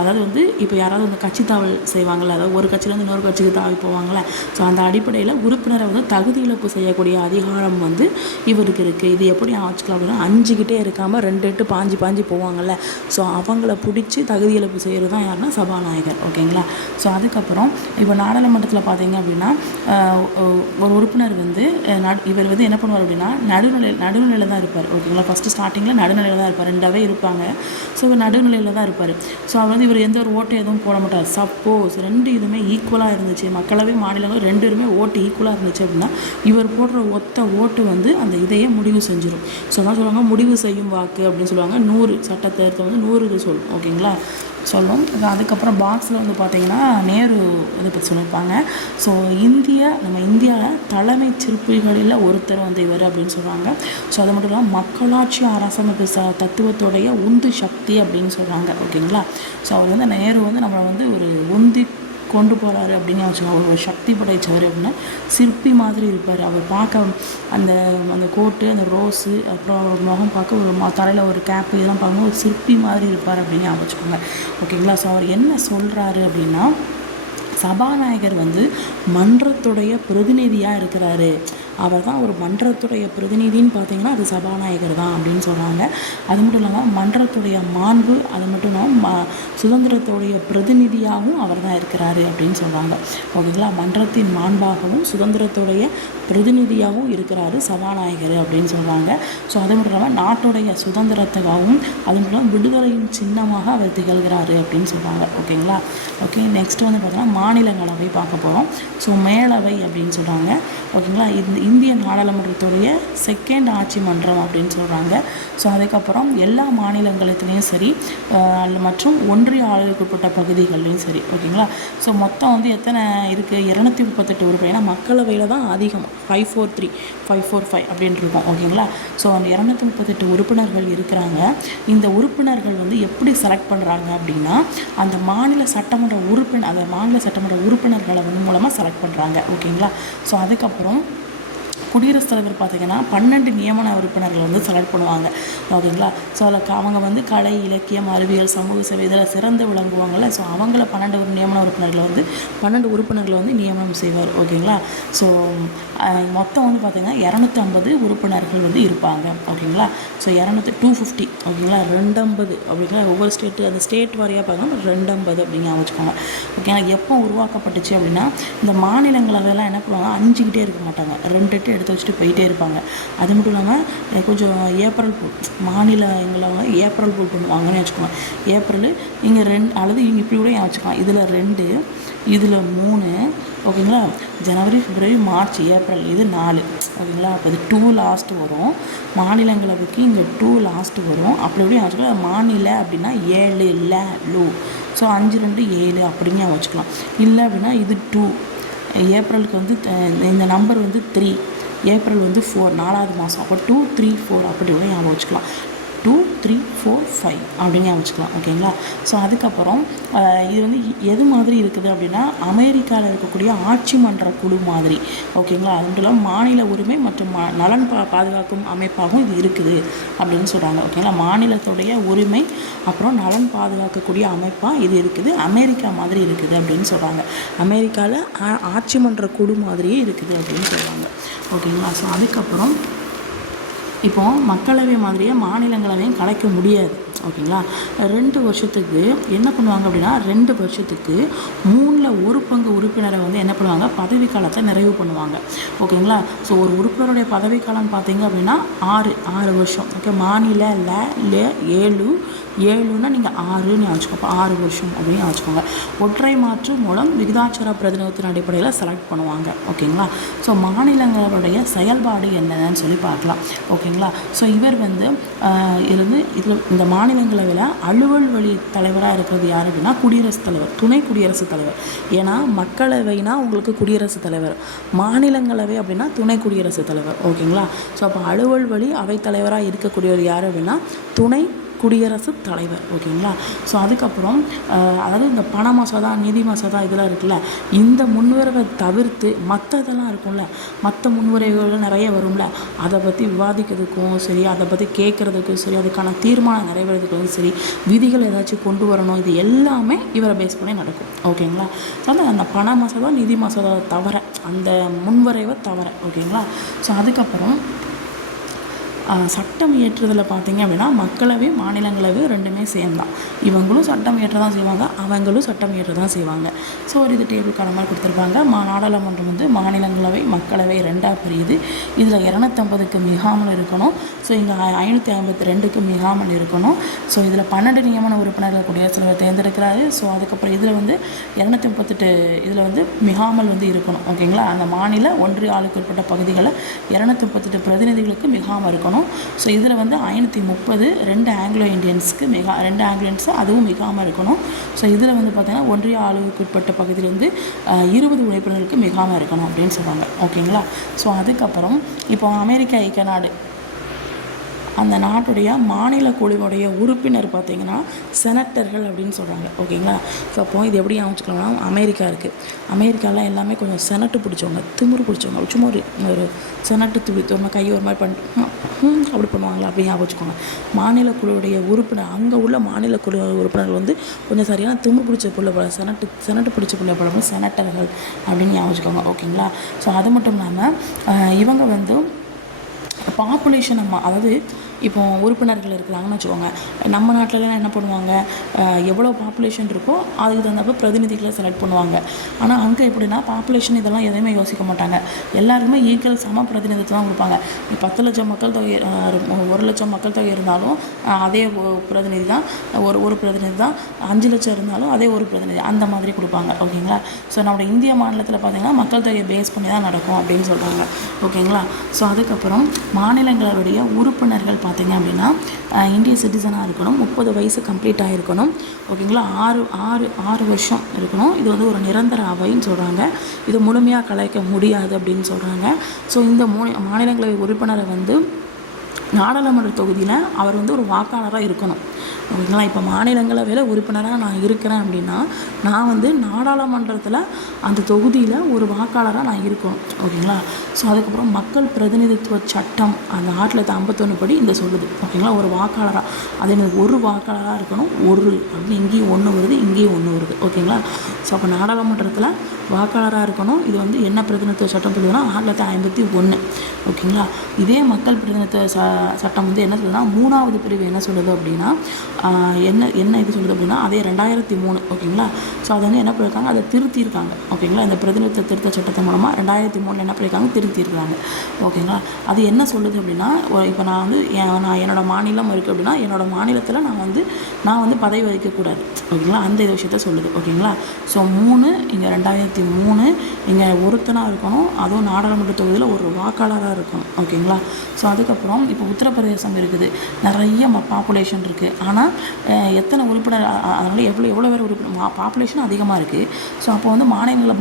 அதாவது வந்து இப்போ யாராவது வந்து கட்சி தாவல் செய்வாங்கள்ல, அதாவது ஒரு கட்சியிலேருந்து இன்னொரு கட்சிக்கு தாவி போவாங்கள்ல, ஸோ அந்த அடிப்படையில் உறுப்பினரை வந்து தகுதி இழப்பு செய்யக்கூடிய அதிகாரம் வந்து இவருக்கு இருக்குது. இது எப்படி ஆச்சுக்கலாம் அப்படின்னா 5 கிட்டே இருக்காமல் 2 8 பாஞ்சு போவாங்கள்ல, ஸோ அவங்கள பிடிச்சி தகுதி இழப்பு செய்கிறது தான் யாருன்னா சபாநாயகர். ஓகேங்களா, ஸோ அதுக்கப்புறம் இப்போ நாடாளுமன்றத்தில் பார்த்தீங்க அப்படின்னா ஒரு உறுப்பினர் வந்து இவர் வந்து என்ன பண்ணுவார் அப்படின்னா நடுநிலையில் தான் இருப்பார். ஓகேங்களா, ஃபஸ்ட்டு ஸ்டார்டிங்கில் நடுநிலையில் தான் இருப்பார், 2ஆவே இருப்பாங்க. ஸோ இவர் நடுநிலையில் தான் இருப்பார். ஸோ அவர் வந்து இவர் எந்த ஒரு ஓட்டு எதுவும் போட மாட்டார். சப்போஸ் ரெண்டு இதுவுமே ஈக்குவலாக இருந்துச்சு, மக்களவை மாநிலங்கள் ரெண்டு பேருமே ஓட்டு ஈக்குவலாக இருந்துச்சு அப்படின்னா இவர் போடுற ஒத்த ஓட்டு வந்து அந்த இதையே முடிவு செஞ்சிடும். ஸோ அதான் சொல்லுவாங்க முடிவு செய்யும் வாக்கு அப்படின்னு சொல்லுவாங்க. 100 சட்டத்திருத்தம் வந்து 100 இது சொல்லும். ஓகேங்களா, சொல்லும். அதுக்கப்புறம் பாக்ஸில் வந்து பார்த்திங்கன்னா நேரு இதை பற்றி சொல்லியிருப்பாங்க. ஸோ நம்ம இந்தியாவில் தலைமை சிற்பிகளில் ஒருத்தர் வந்து இவர் அப்படின்னு சொல்கிறாங்க. ஸோ அது மட்டும் இல்லாமல் மக்களாட்சி அரசமைப்பு தத்துவத்துடைய உந்து சக்தி அப்படின்னு சொல்கிறாங்க. ஓகேங்களா, ஸோ அவர் வந்து நேரு வந்து நம்மளை வந்து ஒரு உந்தி கொண்டு போகிறாரு அப்படின்னு வச்சுக்கோங்க. ஒரு சக்தி படைத்தவர் அப்படின்னா சிற்பி மாதிரி இருப்பார். அவர் பார்க்க அந்த கோட்டு, அந்த ரோஸு, அப்புறம் அவர் முகம் பார்க்க ஒரு தலையில் ஒரு கேப்பு, இதெல்லாம் பார்க்கும்போது ஒரு சிற்பி மாதிரி இருப்பார் அப்படின்னு வச்சுக்கோங்க. ஓகேங்களா, ஸோ அவர் என்ன சொல்கிறாரு அப்படின்னா சபாநாயகர் வந்து மன்றத்துடைய பிரதிநிதியாக இருக்கிறாரு. அவர் தான் ஒரு மன்றத்துடைய பிரதிநிதின்னு பார்த்தீங்கன்னா அது சபாநாயகர் தான் அப்படின்னு சொல்கிறாங்க. அது மட்டும் இல்லாமல் மன்றத்துடைய மாண்பு, அது மட்டும் இல்லாமல் சுதந்திரத்துடைய பிரதிநிதியாகவும் அவர் தான் இருக்கிறாரு அப்படின்னு சொல்கிறாங்க. ஓகேங்களா, மன்றத்தின் மாண்பாகவும் சுதந்திரத்துடைய பிரதிநிதியாகவும் இருக்கிறாரு சபாநாயகர் அப்படின்னு சொல்கிறாங்க. ஸோ அது மட்டும் இல்லாமல் நாட்டுடைய சுதந்திரத்துக்காகவும் அது மட்டும் இல்லாமல் விடுதலையின் சின்னமாக அவர் திகழ்கிறாரு அப்படின்னு சொல்கிறாங்க. ஓகேங்களா, ஓகே, நெக்ஸ்ட் வந்து பார்த்தீங்கன்னா மாநிலங்களவை பார்க்க போகிறோம். ஸோ மேலவை அப்படின்னு சொல்கிறாங்க. ஓகேங்களா, இந்திய நாடாளுமன்றத்துடைய செகண்ட் ஆட்சி மன்றம் அப்படின்னு சொல்கிறாங்க. ஸோ அதுக்கப்புறம் எல்லா மாநிலங்களுக்குலேயும் சரி மற்றும் ஒன்றிய ஆளுக்குட்பட்ட பகுதிகள்லையும் சரி. ஓகேங்களா, ஸோ மொத்தம் வந்து எத்தனை இருக்குது? 238 உறுப்பினர். ஏன்னா மக்களவையில் தான் அதிகம் 543 545 அப்படின்னு இருக்கும். ஓகேங்களா, ஸோ அந்த 238 உறுப்பினர்கள் இருக்கிறாங்க. இந்த உறுப்பினர்கள் வந்து எப்படி செலக்ட் பண்ணுறாங்க அப்படின்னா அந்த மாநில சட்டமன்ற உறுப்பினர்களை வந்து மூலமாக செலக்ட் பண்ணுறாங்க. ஓகேங்களா, ஸோ அதுக்கப்புறம் குடியரசுத் தலைவர் பார்த்திங்கன்னா 12 நியமன உறுப்பினர்கள் வந்து செலக்ட் பண்ணுவாங்க. ஓகேங்களா, ஸோ அதில் அவங்க வந்து கலை, இலக்கியம், அறிவியல், சமூக சேவை இதில் சிறந்து விளங்குவாங்கள்ல. ஸோ அவங்கள 12 நியமன உறுப்பினர்களை வந்து நியமனம் செய்வார். ஓகேங்களா, ஸோ மொத்தம் வந்து பார்த்திங்கன்னா 250 உறுப்பினர்கள் வந்து இருப்பாங்க. ஓகேங்களா, ஸோ 250 ஓகேங்களா, 250 அப்படிங்களா. ஒவ்வொரு ஸ்டேட்டு அந்த ஸ்டேட் வாரியாக பார்க்கணும் 250 அப்படிங்க வச்சுக்கோங்க. ஓகேங்களா, எப்போ உருவாக்கப்பட்டுச்சு அப்படின்னா இந்த மாநிலங்களவையெல்லாம் என்ன பண்ணுவாங்க, 5கிட்டே இருக்க மாட்டாங்க, 2 எடுத்து வச்சுட்டு போயிட்டே இருப்பாங்க. அது மட்டும் இல்லாமல் கொஞ்சம் ஏப்ரல் பூல் மாநிலங்களை ஏப்ரல் பூல் பண்ணுவாங்கன்னு வச்சுக்கோங்க. ஏப்ரல் இங்கே 2 அல்லது இங்கே இப்படி கூட வச்சுக்கலாம். இதில் 2, இதில் 3. ஓகேங்களா, ஜனவரி, பிப்ரவரி, மார்ச், ஏப்ரல் இது 4. ஓகேங்களா, அப்போ இது 2 லாஸ்ட் வரும். மாநிலங்களவைக்கு இங்கே 2 லாஸ்ட் வரும். அப்படி இப்படியும் வச்சுக்கலாம். மாநில அப்படின்னா 7 லூ. ஸோ 5 2 7 அப்படிங்க வச்சுக்கலாம். இல்லை அப்படின்னா இது 2. ஏப்ரலுக்கு வந்து இந்த நம்பர் வந்து 3, ஏப்ரல் வந்து 4 4வது மாதம். அப்போ 2 3 4 அப்படி கூட ஞாபகம் வச்சுக்கலாம். 2 3 4 5 அப்படின்னு வச்சுக்கலாம். ஓகேங்களா, ஸோ அதுக்கப்புறம் இது வந்து எது மாதிரி இருக்குது அப்படின்னா அமெரிக்காவில் இருக்கக்கூடிய ஆட்சி மன்ற குழு மாதிரி. ஓகேங்களா, அது மட்டும் இல்லாமல் மாநில உரிமை மற்றும் நலன் பாதுகாக்கும் அமைப்பாகவும் இது இருக்குது அப்படின்னு சொல்கிறாங்க. ஓகேங்களா, மாநிலத்துடைய உரிமை அப்புறம் நலன் பாதுகாக்கக்கூடிய அமைப்பாக இது இருக்குது, அமெரிக்கா மாதிரி இருக்குது அப்படின்னு சொல்கிறாங்க. அமெரிக்காவில் ஆட்சி மன்ற குழு மாதிரியே இருக்குது அப்படின்னு சொல்கிறாங்க. ஓகேங்களா, ஸோ அதுக்கப்புறம் இப்போது மக்களவை மாதிரியே மாநிலங்களவையும் கலைக்க முடியாது. ஓகேங்களா, 2 வருஷத்துக்கு என்ன பண்ணுவாங்க அப்படின்னா 2 வருஷத்துக்கு 1/3 பங்கு உறுப்பினரை வந்து என்ன பண்ணுவாங்க, பதவிக்காலத்தை நிறைவு பண்ணுவாங்க. ஓகேங்களா, ஸோ ஒரு உறுப்பினருடைய பதவிக்காலம் பார்த்தீங்க அப்படின்னா 6 வருஷம். ஓகே, மாநில 7ன்னா நீங்கள் 6ன்னு வச்சுக்கோங்க. 6 வருஷம் அப்படின்னு வச்சுக்கோங்க. ஒற்றை மாற்று மூலம் விகிதாச்சார பிரதிநிதித்துவத்தின் அடிப்படையில் செலக்ட் பண்ணுவாங்க. ஓகேங்களா, ஸோ மாநிலங்களுடைய செயல்பாடு என்னன்னு சொல்லி பார்க்கலாம். ஓகேங்களா, ஸோ இவர் வந்து இதில் இந்த மாநிலங்களவையில் அலுவல் வழி தலைவராக இருக்கிறது யார் அப்படின்னா குடியரசுத் தலைவர், துணை குடியரசுத் தலைவர். ஏன்னா மக்களவைனா உங்களுக்கு குடியரசுத் தலைவர், மாநிலங்களவை அப்படின்னா துணை குடியரசுத் தலைவர். ஓகேங்களா, ஸோ அப்போ அலுவல் வழி அவைத்தலைவராக இருக்கக்கூடியவர் யார் அப்படின்னா துணை குடியரசுத் தலைவர். ஓகேங்களா, ஸோ அதுக்கப்புறம் அதாவது இந்த பண மசோதா, நிதி மசோதா இதெல்லாம் இருக்குல்ல, இந்த முன்வரவை தவிர்த்து மற்றதெல்லாம் இருக்கும்ல, மற்ற முன்வரைவுகள் நிறைய வரும்ல, அதை பற்றி விவாதிக்கிறதுக்கும் சரி, அதை பற்றி கேட்குறதுக்கும் சரி, அதுக்கான தீர்மானம் நிறைவேறதுக்கும் சரி, விதிகள் ஏதாச்சும் கொண்டு வரணும், இது எல்லாமே இவரை பேஸ் பண்ணி நடக்கும். ஓகேங்களா, அந்த பண மசோதா, நிதி மசோதா தவிர, அந்த முன்வரைவை தவிர. ஓகேங்களா, ஸோ அதுக்கப்புறம் சட்டம் இயற்றுதல் பார்த்தீங்க அப்படின்னா மக்களவை மாநிலங்களவை ரெண்டுமே சேம் தான். இவங்களும் சட்டம் இயற்ற தான் செய்வாங்க, அவங்களும் சட்டம் இயற்ற தான் செய்வாங்க. ஸோ ஒரு இது டேபிள் கார்டு மாதிரி கொடுத்துருப்பாங்க. நாடாளுமன்றம் வந்து மாநிலங்களவை மக்களவை ரெண்டாக பிரியுது. இதில் 250க்கு மிகாமல் இருக்கணும். ஸோ இங்கே 552க்கு மிகாமல் இருக்கணும். ஸோ இதில் 12 நியமன உறுப்பினர்கள் குடியரசுத் தலைவர் தேர்ந்தெடுக்கிறாரு. ஸோ அதுக்கப்புறம் இதில் வந்து 238 இதில் வந்து மிகாமல் வந்து இருக்கணும். ஓகேங்களா, அந்த மாநில ஒன்றிய ஆளுக்கு உட்பட்ட பகுதிகளை 238 பிரதிநிதிகளுக்கு மிகாமல் இருக்கணும். ஸோ இதில் வந்து 530 2 ஆங்கிலோ இண்டியன்ஸுக்கு 2 ஆங்கிலோ இண்டியன்ஸு அதுவும் மிகாமல் இருக்கணும். ஸோ இதில் வந்து பார்த்திங்கன்னா ஒன்றிய ஆளுக்கு உட்பட்ட பகுதியில் வந்து 20 உறுப்பினர்களுக்கு மிகாமல் இருக்கணும் அப்படின்னு சொல்லுவாங்க. ஓகேங்களா, ஸோ அதுக்கப்புறம் இப்போ அமெரிக்கா ஐக்கிய நாடு அந்த நாட்டுடைய மாநில குழுவுடைய உறுப்பினர் பார்த்திங்கன்னா செனட்டர்கள் அப்படின்னு சொல்கிறாங்க. ஓகேங்களா, ஸோ அப்போ இது எப்படி அமைச்சுக்கலாம்னா, அமெரிக்கா இருக்குது. அமெரிக்காவில் எல்லாமே கொஞ்சம் செனட்டு பிடிச்சவங்க, திமிரு பிடிச்சவங்க, சும்மா ஒரு செனட்டு ஒரு கையை ஒரு மாதிரி பண்ணிட்டு அப்படி பண்ணுவாங்களா அப்படின்னு ஞாபகம் வச்சுக்கோங்க. மாநில குழுவுடைய உறுப்பினர், அங்கே உள்ள மாநில குழு உறுப்பினர்கள் வந்து கொஞ்சம் சரியான திமிரு பிடிச்ச புள்ள போல, செனட்டு பிடிச்ச புள்ள போல செனட்டர்கள் அப்படின்னு ஞாபகம் வச்சுக்கோங்க. ஓகேங்களா, ஸோ அது மட்டும் இல்லாமல் இவங்க வந்து பாப்புலேஷன் அதாவது இப்போ உறுப்பினர்கள் இருக்கிறாங்கன்னு வச்சுக்கோங்க. நம்ம நாட்டிலலாம் என்ன பண்ணுவாங்க, எவ்வளோ பாப்புலேஷன் இருக்கோ அதுக்கு தகுந்தப்போ பிரதிநிதிகளை செலக்ட் பண்ணுவாங்க. ஆனால் அங்கே எப்படின்னா பாப்புலேஷன் இதெல்லாம் எதையுமே யோசிக்க மாட்டாங்க. எல்லாருக்குமே ஈக்குவல் சம பிரதிநிதித்துவம் தான் கொடுப்பாங்க. 10 லட்சம் மக்கள் தொகை 1 லட்சம் மக்கள் தொகை இருந்தாலும் அதே பிரதிநிதி தான், ஒரு பிரதிநிதி தான். 5 லட்சம் இருந்தாலும் அதே ஒரு பிரதிநிதி, அந்த மாதிரி கொடுப்பாங்க. ஓகேங்களா, ஸோ நம்மளோட இந்திய மாநிலத்தில் பார்த்திங்கன்னா மக்கள் தொகையை பேஸ் பண்ணி தான் நடக்கும் அப்படின்னு சொல்கிறாங்க. ஓகேங்களா, ஸோ அதுக்கப்புறம் மாநிலங்களுடைய உறுப்பினர்கள் பார்த்திங்க அப்படின்னா இந்திய சிட்டிசனாக இருக்கணும், 30 வயசு கம்ப்ளீட் ஆகிருக்கணும். ஓகேங்களா, 6 வருஷம் இருக்கணும். இது வந்து ஒரு நிரந்தர அவைன்னு சொல்கிறாங்க. இது முழுமையாக கலைக்க முடியாது அப்படின்னு சொல்கிறாங்க. ஸோ இந்த மாநிலங்களவை உறுப்பினரை வந்து நாடாளுமன்ற தொகுதியில் அவர் வந்து ஒரு வாக்காளராக இருக்கணும். ஓகேங்களா, இப்போ மாநிலங்களவையில் உறுப்பினராக நான் இருக்கிறேன் அப்படின்னா நான் வந்து நாடாளுமன்றத்தில் அந்த தொகுதியில் ஒரு வாக்காளராக நான் இருக்கணும். ஓகேங்களா, ஸோ அதுக்கப்புறம் மக்கள் பிரதிநிதித்துவ சட்டம் அந்த 1951 படி இந்த சொல்லுது. ஓகேங்களா, ஒரு வாக்காளராக அது எனக்கு ஒரு வாக்காளராக இருக்கணும். ஒரு அப்படின்னு இங்கேயும் 1 வருது, இங்கேயும் 1 வருது. ஓகேங்களா, ஸோ அப்போ நாடாளுமன்றத்தில் வாக்காளராக இருக்கணும். இது வந்து என்ன பிரதிநிதித்துவ சட்டம் சொல்லுதுன்னா 1951. ஓகேங்களா, இதே மக்கள் பிரதிநிதித்துவ சட்டம் வந்து என்ன சொல்லுதுன்னா 3வது பிரிவு என்ன சொல்லுது அப்படின்னா என்ன இது சொல்லுது அப்படின்னா அதே 2003. ஓகேங்களா, ஸோ அதை வந்து என்ன பண்ணியிருக்காங்க, அதை திருத்தியிருக்காங்க. ஓகேங்களா, இந்த பிரதிநிதித்துவ திருத்த சட்டத்தின் மூலமாக 2003 என்ன பண்ணியிருக்காங்க, திருத்தியிருக்காங்க. ஓகேங்களா, அது என்ன சொல்லுது அப்படின்னா இப்போ நான் வந்து என்னோடய மாநிலம் இருக்குது அப்படின்னா என்னோடய மாநிலத்தில் நான் வந்து பதவி வகிக்கக்கூடாது. ஓகேங்களா, அந்த இது விஷயத்த சொல்லுது. ஓகேங்களா, ஸோ 3 இங்கே 2003 இங்கே ஒருத்தனாக இருக்கணும், அதுவும் நாடாளுமன்ற தொகுதியில் ஒரு வாக்காளராக இருக்கணும். ஓகேங்களா, ஸோ அதுக்கப்புறம் இப்போ உத்தரப்பிரதேசம் இருக்குது, நிறைய பாப்புலேஷன் இருக்குது. ஆனால் எத்தனை உறுப்பினர், அதனால் எவ்வளோ பேர் உறுப்பினர், பாப்புலேஷன் அதிகமாக இருக்குது. ஸோ அப்போ வந்து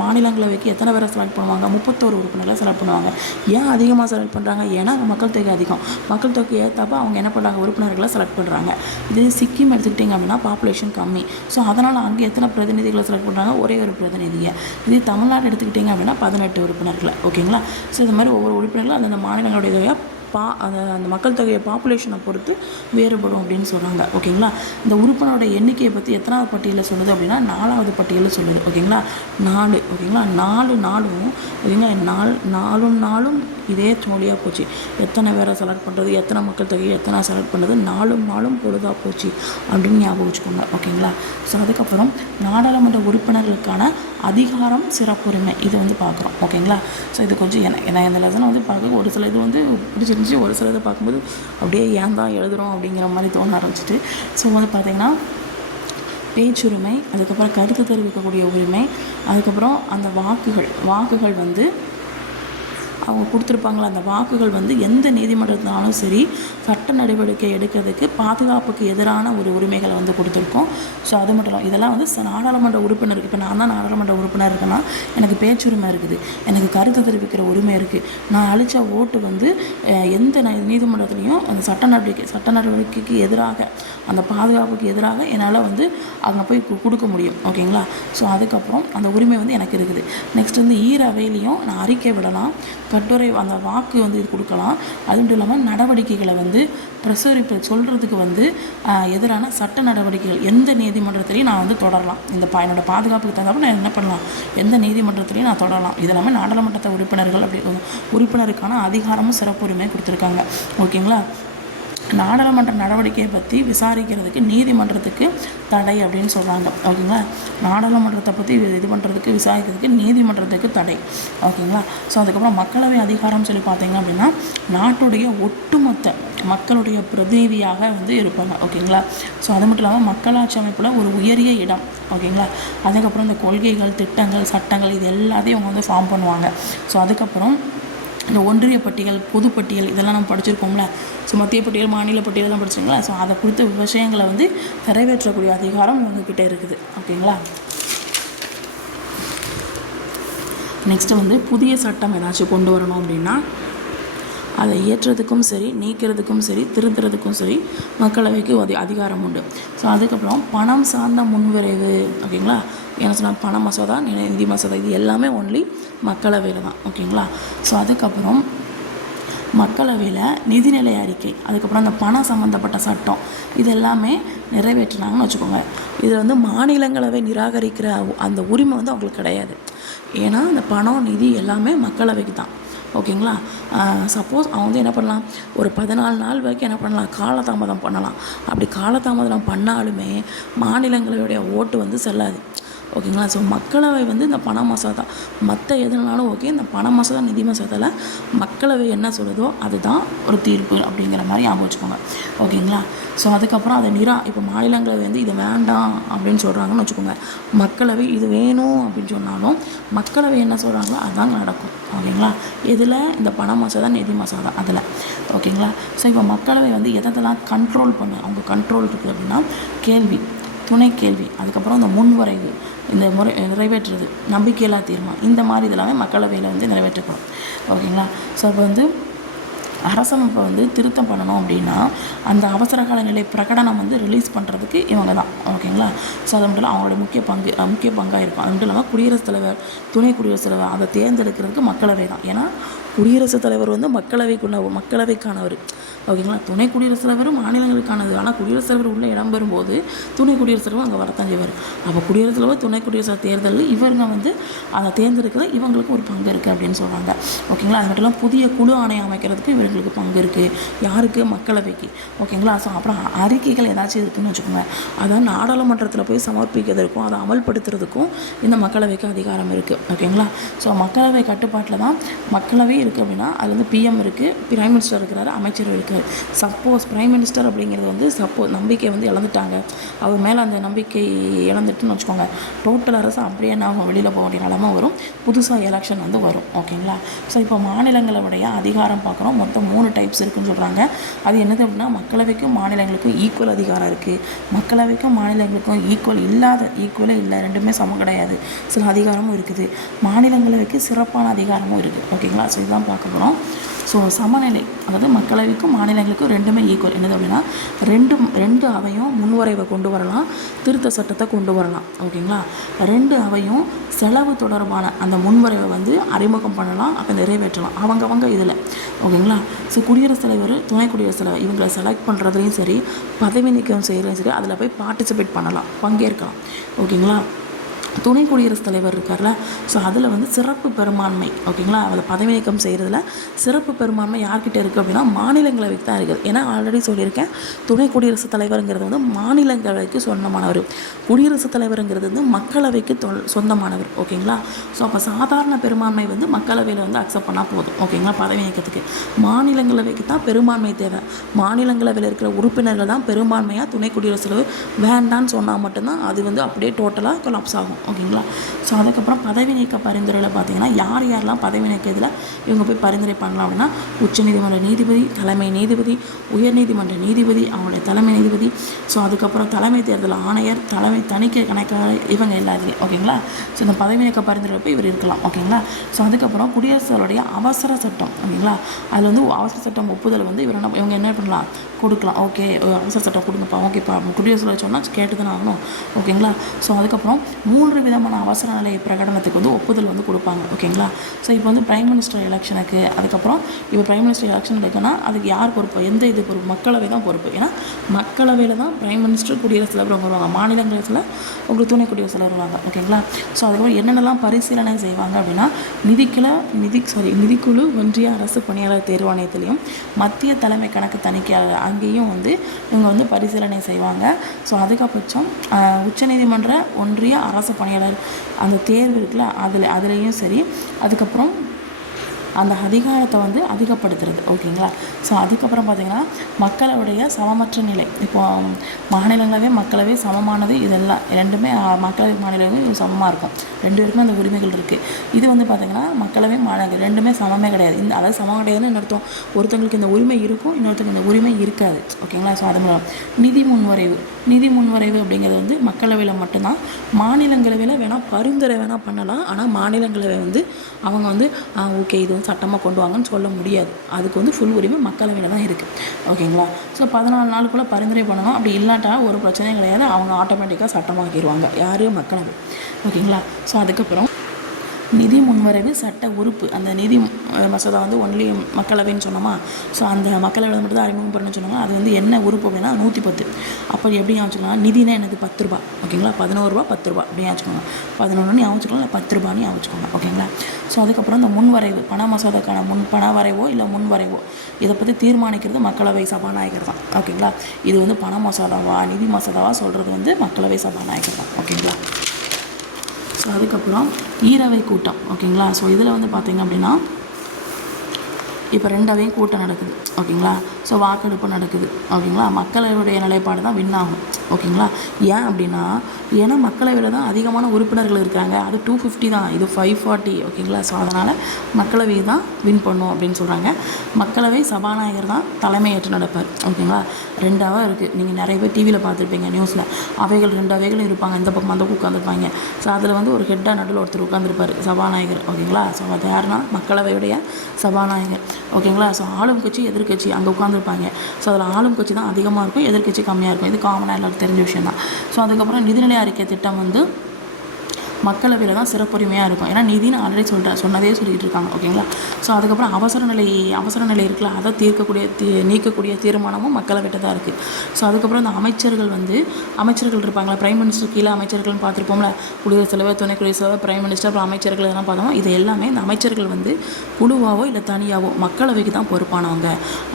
மாநிலங்களவைக்கு எத்தனை பேரை செலக்ட் பண்ணுவாங்க, 31 உறுப்பினர்களை செலக்ட் பண்ணுவாங்க. ஏன் அதிகமாக செலக்ட் பண்ணுறாங்க, ஏன்னா மக்கள் தொகை அதிகம். மக்கள் தொகை ஏற்றப்போ அவங்க என்ன பண்ணுறாங்க, உறுப்பினர்களை செலக்ட் பண்ணுறாங்க. இது சிக்கிம் எடுத்துக்கிட்டிங்க அப்படின்னா பாப்புலேஷன் கம்மி. ஸோ அதனால் அங்கே எத்தனை பிரதிநிதிகளை செலக்ட் பண்ணுறாங்க, ஒரே ஒரு பிரதிநிதியை. இது தமிழ்நாடு எடுத்துக்கிட்டிங்க அப்படின்னா 18 உறுப்பினர்களை. ஓகேங்களா, ஸோ இது மாதிரி ஒவ்வொரு உறுப்பினர்களும் அந்தந்த மாநிலங்களுடைய அந்த மக்கள் தொகையை பாப்புலேஷனை பொறுத்து வேறுபடும் அப்படின்னு சொல்கிறாங்க. ஓகேங்களா, இந்த உறுப்பினரோட எண்ணிக்கையை பற்றி எத்தனாவது பட்டியலில் சொல்லுது அப்படின்னா 4வது பட்டியலில் சொல்லுது. ஓகேங்களா, 4. ஓகேங்களா, 4 நாளும் ஓகேங்களா, நாளும் இதே மொழியாக போச்சு. எத்தனை பேரை செலக்ட் பண்ணுறது, எத்தனை மக்கள் தொகையை எத்தனை செலக்ட் பண்ணுறது, நாளும் பொழுதாக போச்சு அப்படின்னு ஞாபகம் வச்சுக்கோங்க. ஓகேங்களா, ஸோ அதுக்கப்புறம் நாடாளுமன்ற உறுப்பினர்களுக்கான அதிகாரம் சிறப்புரிமை இது வந்து பார்க்குறோம். ஓகேங்களா, ஸோ இது கொஞ்சம் என்ன இந்த லெசனை வந்து பார்க்க ஒரு சில இது வந்து பிடிச்சிருந்துச்சு, ஒரு சில இதை பார்க்கும்போது அப்படியே ஏன் தான் எழுதுகிறோம் அப்படிங்கிற மாதிரி தோண ஆரம்பிச்சிட்டு. ஸோ வந்து பார்த்திங்கன்னா பேச்சுரிமை, அதுக்கப்புறம் கருத்து தெரிவிக்கக்கூடிய உரிமை, அதுக்கப்புறம் அந்த வாக்குகள் வந்து அவங்க கொடுத்துருப்பாங்களா, அந்த வாக்குகள் வந்து எந்த நீதிமன்றத்தினாலும் சரி சட்ட நடவடிக்கை எடுக்கிறதுக்கு பாதுகாப்புக்கு எதிரான ஒரு உரிமைகளை வந்து கொடுத்துருக்கோம். ஸோ அது மட்டும் இல்லை, இதெல்லாம் வந்து நாடாளுமன்ற உறுப்பினருக்கு, இப்போ நான் தான் நாடாளுமன்ற உறுப்பினர் இருக்குன்னா எனக்கு பேச்சுரிமை இருக்குது, எனக்கு கருத்து தெரிவிக்கிற உரிமை இருக்குது. நான் அளித்த ஓட்டு வந்து எந்த நீதிமன்றத்துலேயும் அந்த சட்ட நடவடிக்கைக்கு எதிராக, அந்த பாதுகாப்புக்கு எதிராக என்னால் வந்து அங்கே போய் கொடுக்க முடியும். ஓகேங்களா, ஸோ அதுக்கப்புறம் அந்த உரிமை வந்து எனக்கு இருக்குது. நெக்ஸ்ட் வந்து ஈரவையிலையும் நான் அறிக்கை விடலாம், கட்டுரை அந்த வாக்கு வந்து இது கொடுக்கலாம். அது மட்டும் இல்லாமல் நடவடிக்கைகளை வந்து வந்து பிரசுரிப்பு சொல்கிறதுக்கு வந்து எதிரான சட்ட நடவடிக்கைகள் எந்த நீதிமன்றத்திலையும் நான் வந்து தொடரலாம். இந்த என்னோட பாதுகாப்புக்கு தகுந்தாப்புல நான் என்ன பண்ணலாம், எந்த நீதிமன்றத்திலையும் நான் தொடரலாம். இது எல்லாமே நாடாளுமன்ற உறுப்பினர்கள் உறுப்பினருக்கான அதிகாரமும் சிறப்பு உரிமை கொடுத்துருக்காங்க. ஓகேங்களா. நாடாளுமன்ற நடவடிக்கையை பற்றி விசாரிக்கிறதுக்கு நீதிமன்றத்துக்கு தடை அப்படின்னு சொல்கிறாங்க. ஓகேங்களா. நாடாளுமன்றத்தை பற்றி இது பண்ணுறதுக்கு விசாரிக்கிறதுக்கு நீதிமன்றத்துக்கு தடை. ஓகேங்களா. ஸோ அதுக்கப்புறம் மக்களவை அதிகாரம் சொல்லி பார்த்தீங்க அப்படின்னா நாட்டுடைய ஒட்டுமொத்த மக்களுடைய பிரதிநிதியாக வந்து இருப்பாங்க. ஓகேங்களா. ஸோ அது மட்டும் இல்லாமல் மக்களாட்சி அமைப்பில் ஒரு உயரிய இடம். ஓகேங்களா. அதுக்கப்புறம் இந்த கொள்கைகள், திட்டங்கள், சட்டங்கள் இது எல்லாத்தையும் அவங்க வந்து ஃபார்ம் பண்ணுவாங்க. ஸோ அதுக்கப்புறம் இந்த ஒன்றிய பட்டியல், பொதுப்பட்டியல் இதெல்லாம் நம்ம படிச்சிருக்கோம்ல. ஸோ மத்திய பட்டியல், மாநில பட்டியலெல்லாம் படிச்சிங்களா. ஸோ அதை குறித்த விஷயங்களை வந்து நிறைவேற்றக்கூடிய அதிகாரம் உங்ககிட்ட இருக்குது. ஓகேங்களா. நெக்ஸ்ட்டு வந்து புதிய சட்டம் ஏதாச்சும் கொண்டு வரணும் அப்படின்னா அதை இயற்றுறதுக்கும் சரி, நீக்கிறதுக்கும் சரி, திருத்துறதுக்கும் சரி மக்களவைக்கு அதிகாரம் உண்டு. ஸோ அதுக்கப்புறம் பணம் சார்ந்த முன்வரைவு. ஓகேங்களா. என்ன சொன்னால் பண மசோதா, நிதி மசோதா இது எல்லாமே ஒன்லி மக்களவையில் தான். ஓகேங்களா. ஸோ அதுக்கப்புறம் மக்களவையில் நிதிநிலை அறிக்கை, அதுக்கப்புறம் அந்த பணம் சம்மந்தப்பட்ட சட்டம் இது எல்லாமே நிறைவேற்றினாங்கன்னு வச்சுக்கோங்க. இதில் வந்து மாநிலங்களவை நிராகரிக்கிற அந்த உரிமை வந்து அவங்களுக்கு கிடையாது. ஏன்னா அந்த பணம், நிதி எல்லாமே மக்களவைக்கு தான். ஓகேங்களா. சப்போஸ் அவங்க வந்து என்ன பண்ணலாம், ஒரு 14 நாள் வரைக்கும் என்ன பண்ணலாம், காலதாமதம் பண்ணலாம். அப்படி காலதாமதம் பண்ணாலுமே மாநிலங்களவையுடைய ஓட்டு வந்து செல்லாது. ஓகேங்களா. ஸோ மக்களவை வந்து இந்த பண மசோதா மற்ற எதுனாலும் ஓகே, இந்த பண மசோதா, நிதி மசோதாவில் மக்களவை என்ன சொல்லுதோ அதுதான் ஒரு தீர்ப்பு அப்படிங்கிற மாதிரி ஞாபகம் வச்சுக்கோங்க. ஓகேங்களா. ஸோ அதுக்கப்புறம் அதை இப்போ மாநிலங்களவை வந்து இது வேண்டாம் அப்படின்னு சொல்கிறாங்கன்னு வச்சுக்கோங்க. மக்களவை இது வேணும் அப்படின்னு சொன்னாலும் மக்களவை என்ன சொல்கிறாங்களோ அதுதான் நடக்கும். ஓகேங்களா. இதில் இந்த பண மசோதா, நிதி மசோதா அதில். ஓகேங்களா. ஸோ இப்போ மக்களவை வந்து எதெல்லாம் கண்ட்ரோல் அவங்க கண்ட்ரோல் இருக்குது அப்படின்னா கேள்வி, துணை கேள்வி, அதுக்கப்புறம் இந்த முன்வரைவு, இந்த முறை நிறைவேற்றுறது, நம்பிக்கையில்லா தீர்மானம், இந்த மாதிரி இதெல்லாமே மக்களவையில் வந்து நிறைவேற்றப்படும். ஓகேங்களா. ஸோ இப்போ வந்து அரசமைப்பை வந்து திருத்தம் பண்ணணும் அப்படின்னா அந்த அவசரகால நிலை பிரகடனம் வந்து ரிலீஸ் பண்ணுறதுக்கு இவங்க தான். ஓகேங்களா. ஸோ அது மட்டும் இல்லாமல் அவங்களோட முக்கிய பங்காக இருக்கும். அது மட்டும் இல்லாமல் குடியரசுத் தலைவர், துணை குடியரசுத் தலைவர் அதை தேர்ந்தெடுக்கிறதுக்கு மக்களவை தான். ஏன்னா குடியரசுத் தலைவர் வந்து மக்களவைக்கானவர். ஓகேங்களா. துணை குடியரசுத் தலைவரும் மாநிலங்களுக்கானது. ஆனால் குடியரசுத் தலைவர் உள்ளே இடம்பெறும்போது துணை குடியரசுத் தலைவர் அங்கே வரத்தான் செய்வார். அப்போ குடியரசுத் தலைவர், துணை குடியரசுத் தேர்தலில் இவங்க வந்து அதை தேர்ந்தெடுக்கிற இவங்களுக்கு ஒரு பங்கு இருக்குது அப்படின்னு சொல்கிறாங்க. ஓகேங்களா. அது மட்டும் இல்லாமல் புதிய குழு ஆணையம் அமைக்கிறதுக்கு இவங்களுக்கு பங்கு இருக்குது. யாருக்கு? மக்களவைக்கு. ஓகேங்களா. ஸோ அப்புறம் அறிக்கைகள் ஏதாச்சும் இருக்குதுன்னு வச்சுக்கோங்க, அதான் நாடாளுமன்றத்தில் போய் சமர்ப்பிக்கிறதுக்கும் அதை அமல்படுத்துறதுக்கும் இந்த மக்களவைக்கு அதிகாரம் இருக்குது. ஓகேங்களா. ஸோ மக்களவை கட்டுப்பாட்டில் தான் மக்களவை இருக்குது அப்படின்னா அது வந்து பிஎம் இருக்குது, பிரைம் மினிஸ்டர் இருக்கிறாரு, அமைச்சர் இருக்குது. சப்போஸ் பிரைம் மினிஸ்டர் அப்படிங்கிறது வந்து நம்பிக்கை வந்து இழந்துட்டாங்க, அவர் மேலே அந்த நம்பிக்கை இழந்துட்டுன்னு வச்சுக்கோங்க, டோட்டல் அரசு அப்படியே நாங்கள் வெளியில் போக வேண்டிய நிலமை வரும். புதுசாக எலெக்ஷன் வந்து வரும். ஓகேங்களா. ஸோ இப்போ மாநிலங்களுடைய அதிகாரம் பார்க்குறோம். மொத்தம் 3 டைப்ஸ் இருக்குதுன்னு சொல்கிறாங்க. அது என்னது அப்படின்னா மக்களவைக்கும் மாநிலங்களுக்கும் ஈக்குவல் அதிகாரம் இருக்குது, மக்களவைக்கும் மாநிலங்களுக்கும் ஈக்குவலே இல்லை, ரெண்டுமே சமம் கிடையாது, சில அதிகாரமும் இருக்குது. மாநிலங்களவைக்கு சிறப்பான அதிகாரமும் இருக்குது. ஓகேங்களா. ஸோ இதுதான் பார்க்க போகிறோம். ஸோ சமநிலை, அதாவது மக்களவைக்கும் மாநிலங்களுக்கும் ரெண்டுமே ஈக்குவல். என்னது அப்படின்னா ரெண்டு அவையும் முன்வரைவை கொண்டு வரலாம், திருத்த சட்டத்தை கொண்டு வரலாம். ஓகேங்களா. 2 அவையும் செலவு தொடர்பான அந்த முன்வரைவை வந்து அறிமுகம் பண்ணலாம், அப்போ நிறைவேற்றலாம் அவங்க இதில். ஓகேங்களா. ஸோ குடியரசுத் தலைவர், துணை குடியரசுத் தலைவர் இவங்களை செலக்ட் பண்ணுறதுலையும் சரி, பதவி நீக்கம் செய்கிறதுலையும் சரி, அதில் போய் பார்ட்டிசிபேட் பண்ணலாம், பங்கேற்கலாம். ஓகேங்களா. துணை குடியரசுத் தலைவர் இருக்கார்ல, ஸோ அதில் வந்து சிறப்பு பெரும்பான்மை. ஓகேங்களா. அதில் பதவி நீக்கம் செய்கிறதுல சிறப்பு பெரும்பான்மை யார்கிட்ட இருக்குது அப்படின்னா மாநிலங்களவைக்கு தான் இருக்குது. ஏன்னா ஆல்ரெடி சொல்லியிருக்கேன், துணை குடியரசுத் தலைவருங்கிறது வந்து மாநிலங்களவைக்கு சொந்தமானவர், குடியரசுத் தலைவருங்கிறது வந்து மக்களவைக்கு சொந்தமானவர். ஓகேங்களா. ஸோ அப்போ சாதாரண பெரும்பான்மை வந்து மக்களவையில் வந்து அக்செப்ட் பண்ணால் போதும். ஓகேங்களா. பதவி நீக்கத்துக்கு மாநிலங்களவைக்கு தான் பெரும்பான்மை தேவை. மாநிலங்களவையில் இருக்கிற உறுப்பினர்கள் தான் பெரும்பான்மையாக துணை குடியரசுத் தலைவர் வேண்டான்னு சொன்னால் மட்டும்தான் அது வந்து அப்படியே டோட்டலாக கொலாப்ஸ் ஆகும். ஓகேங்களா. ஸோ அதுக்கப்புறம் பதவி நீக்க பரிந்துரையில் பார்த்தீங்கன்னா யாரெல்லாம் பதவி நீக்கத்தில் இவங்க போய் பரிந்துரை பண்ணலாம் அப்படின்னா உச்சநீதிமன்ற நீதிபதி, தலைமை நீதிபதி, உயர்நீதிமன்ற நீதிபதி, அவங்களுடைய தலைமை நீதிபதி, ஸோ அதுக்கப்புறம் தலைமை தேர்தல் ஆணையர், தலைமை தணிக்கை கணக்காளர், இவங்க எல்லாத்துலேயும். ஓகேங்களா. ஸோ இந்த பதவி நீக்க பரிந்துரை போய் இவர் இருக்கலாம். ஓகேங்களா. ஸோ அதுக்கப்புறம் குடியரசுடைய அவசர சட்டம். ஓகேங்களா. அதில் வந்து அவசர சட்டம் ஒப்புதல் வந்து இவங்க என்ன பண்ணலாம், கொடுக்கலாம். ஓகே, அவசர சட்டம் கொடுங்கப்பா, ஓகேப்பா, குடியரசுல சொன்னால் கேட்டு தானே ஆகணும். ஓகேங்களா. ஸோ அதுக்கப்புறம் 3 3 விதமான அவசர நிலை பிரகடனத்துக்கு வந்து ஒப்புதல் வந்து கொடுப்பாங்க. ஓகேங்களா. ஸோ இப்போ வந்து பிரைம் மினிஸ்டர் எலெக்ஷனுக்கு, அதுக்கப்புறம் இப்போ பிரைம் மினிஸ்டர் எலெக்ஷன் இருக்குன்னா அதுக்கு யார் பொறுப்பு, எந்த இது பொறுப்பு, மக்களவை தான் பொறுப்பு. ஏன்னா மக்களவையில் தான் பிரைம் மினிஸ்டர், குடியரசுத் தலைவர் வருவாங்க. மாநிலங்களத்தில் உங்களுக்கு துணை குடியரசுத் தலைவர் வருவாங்க. ஓகேங்களா. ஸோ அதுக்கப்புறம் என்னென்னலாம் பரிசீலனை செய்வாங்க அப்படின்னா நிதிக்குழு, ஒன்றிய அரசு பணியாளர் தேர்வாணையத்திலையும் மத்திய தலைமை கணக்கு தணிக்கையாளர் அங்கேயும் வந்து இவங்க வந்து பரிசீலனை செய்வாங்க. ஸோ அதுக்கபட்சம் உச்சநீதிமன்ற, ஒன்றிய அரசு பணியாளர் அந்த தேர்வு இருக்குல்ல அதுலேயும் சரி. அதுக்கப்புறம் அந்த அதிகாரத்தை வந்து அதிகப்படுத்துறது. ஓகேங்களா. ஸோ அதுக்கப்புறம் பார்த்திங்கன்னா மக்களுடைய சமமற்ற நிலை. இப்போ மாநிலங்களவை, மக்களவை சமமானது, இதெல்லாம் ரெண்டுமே மக்களவை மாநிலங்கள் சமமாக இருக்கும். 2 பேருக்குமே அந்த உரிமைகள் இருக்குது. இது வந்து பார்த்திங்கன்னா மக்களவை மாநிலங்கள் ரெண்டுமே சமமே கிடையாது. அதாவது சமம் கிடையாதுன்னு அர்த்தம். ஒருத்தங்களுக்கு இந்த உரிமை இருக்கும், இன்னொருத்தங்களுக்கு இந்த உரிமை இருக்காது. ஓகேங்களா. ஸோ அது நிதி முன்வரைவு அப்படிங்கிறது வந்து மக்களவையில் மட்டும்தான். மாநிலங்களவையில் வேணால் பரிந்துரை வேணால் பண்ணலாம். ஆனால் மாநிலங்களவை வந்து அவங்க வந்து ஓகே இது வந்து சட்டமாக கொண்டு வாங்கன்னு சொல்ல முடியாது. அதுக்கு வந்து ஃபுல் உரிமை மக்களவையில் தான் இருக்குது. ஓகேங்களா. ஸோ 14 நாளுக்குள்ளே பரிந்துரை பண்ணணும். அப்படி இல்லாட்டா ஒரு பிரச்சனையும் கிடையாது, அவங்க ஆட்டோமேட்டிக்காக சட்டமாக்கிடுவாங்க. யாரையும் மக்களவை. ஓகேங்களா. ஸோ அதுக்கப்புறம் நிதி முன்வரைவு சட்ட உறுப்பு. அந்த நிதி மசோதா வந்து ஒன்லி மக்களவைன்னு சொன்னோமா. ஸோ அந்த மக்களவையில் மட்டும் தான் அறிமுகம் பண்ணணும்னு சொன்னாங்க. அது வந்து என்ன உறுப்பு அப்படின்னா 110. அப்போ எப்படி ஞாபகம் நிதினா எனக்கு 10 ரூபா. ஓகேங்களா. 11 ரூபா 10 ரூபா அப்படி ஞாபகம். 11 ஞாபகம், இல்லை 10 ரூபான்னு ஞாபகம். ஓகேங்களா. ஸோ அதுக்கப்புறம் இந்த முன்வரைவு, பண மசோதாக்கான பண வரைவோ இல்லை முன்வரைவோ இதை பற்றி தீர்மானிக்கிறது மக்களவை சபாநாயகர் தான். ஓகேங்களா. இது வந்து பண மசோதாவா நிதி மசோதாவா சொல்கிறது வந்து மக்களவை சபாநாயகர் தான். ஓகேங்களா. ஸோ அதுக்கப்புறம் ஈரவை கூட்டம். ஓகேங்களா. ஸோ இதில் வந்து பார்த்திங்க அப்படின்னா இப்போ 2 அவையும் கூட்டம் நடக்குது. ஓகேங்களா. ஸோ வாக்கெடுப்பு நடக்குது. ஓகேங்களா. மக்களவையுடைய நிலைப்பாடு தான் வின் ஆகும். ஓகேங்களா. ஏன் அப்படின்னா மக்களவையில் தான் அதிகமான உறுப்பினர்கள் இருக்காங்க. அது 250 தான், இது 540. ஓகேங்களா. ஸோ அதனால் மக்களவை தான் வின் பண்ணும் அப்படின்னு சொல்கிறாங்க. மக்களவை சபாநாயகர் தான் தலைமையேற்று நடப்பார். ஓகேங்களா. 2 அவை இருக்குது. நீங்கள் நிறைய பேர் டிவியில் பார்த்துருப்பீங்க, நியூஸில். அவைகள் 2 அவைகளும் இருப்பாங்க. இந்த பக்கம் அந்த உட்காந்துருப்பாங்க. ஸோ அதில் வந்து ஒரு ஹெட்டாக நடுவில் ஒருத்தர் உட்காந்துருப்பார், சபாநாயகர். ஓகேங்களா. ஸோ அது யாருன்னா மக்களவையுடைய சபாநாயகர். ஓகேங்களா. ஸோ ஆளும் கட்சி, எதிர்கட்சி அங்கே உட்காந்துருப்பாங்க. ஸோ அதில் ஆளும் கட்சி தான் அதிகமாக இருக்கும், எதிர்கட்சி கம்மியாக இருக்கும். இது காமனாக எல்லாருக்கும் தெரிஞ்ச விஷயம் தான். ஸோ அதுக்கப்புறம் நிதிநிலை அறிக்கை திட்டம் வந்து மக்களவையில் தான் சிறப்புரிமையாக இருக்கும். ஏன்னா நிதின்னு ஆல்ரெடி சொன்னதே சொல்லிகிட்டு இருக்காங்க. ஓகேங்களா. ஸோ அதுக்கப்புறம் அவசர நிலை இருக்குல்ல, அதை நீக்கக்கூடிய தீர்மானமும் மக்களவையிட்ட தான் இருக்குது. ஸோ அதுக்கப்புறம் இந்த அமைச்சர்கள் இருப்பாங்களா, பிரைம் மினிஸ்டர் கீழே அமைச்சர்கள்னு பார்த்துருப்போம்ல, குடியரசுத் தலைவர், துணை குடியரசுத் தலைவர், பிரைம் மினிஸ்டர், அப்புறம் அமைச்சர்கள் இதெல்லாம் பார்த்தோம். இது எல்லாமே இந்த அமைச்சர்கள் வந்து குழுவாவோ இல்லை தனியாவோ மக்களவைக்கு தான் பொறுப்பானவங்க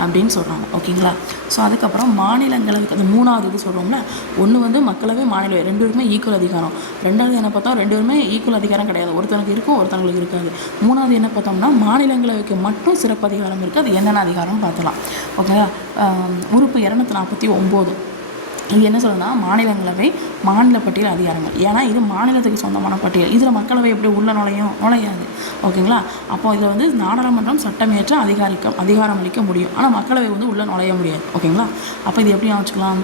அப்படின்னு சொல்கிறாங்க. ஓகேங்களா. ஸோ அதுக்கப்புறம் மாநிலங்களவைக்கு அந்த 3வது இது சொல்கிறோம்ல, ஒன்று வந்து மக்களவை, மாநிலவை 2 பேருமே ஈக்குவல் அதிகாரம். 2வது என்ன பார்த்தோம், 2 பேருமே ஈக்குவல் அதிகாரம் கிடையாது. ஒருத்தனுக்கு இருக்கும், ஒருத்தங்களுக்கு இருக்காது. 3வது என்ன பார்த்தோம்னா மாநிலங்களவைக்கு மட்டும் சிறப்பு அதிகாரம் இருக்குது. அது என்னென்ன அதிகாரம்னு பார்த்தலாம். ஓகேங்களா. உறுப்பு 249. இது என்ன சொல்லுன்னா மாநிலங்களவை மாநில பட்டியல் அதிகாரங்கள். ஏன்னா இது மாநிலத்துக்கு சொந்தமான பட்டியல். இதில் மக்களவை எப்படி உள்ள நுழையாது. ஓகேங்களா. அப்போ இதில் வந்து நாடாளுமன்றம் சட்டமேற்ற அதிகாரம் அளிக்க முடியும். ஆனால் மக்களவை வந்து உள்ளே நுழைய முடியாது. ஓகேங்களா. அப்போ இது எப்படி ஞாபகம் வச்சுக்கலாம்,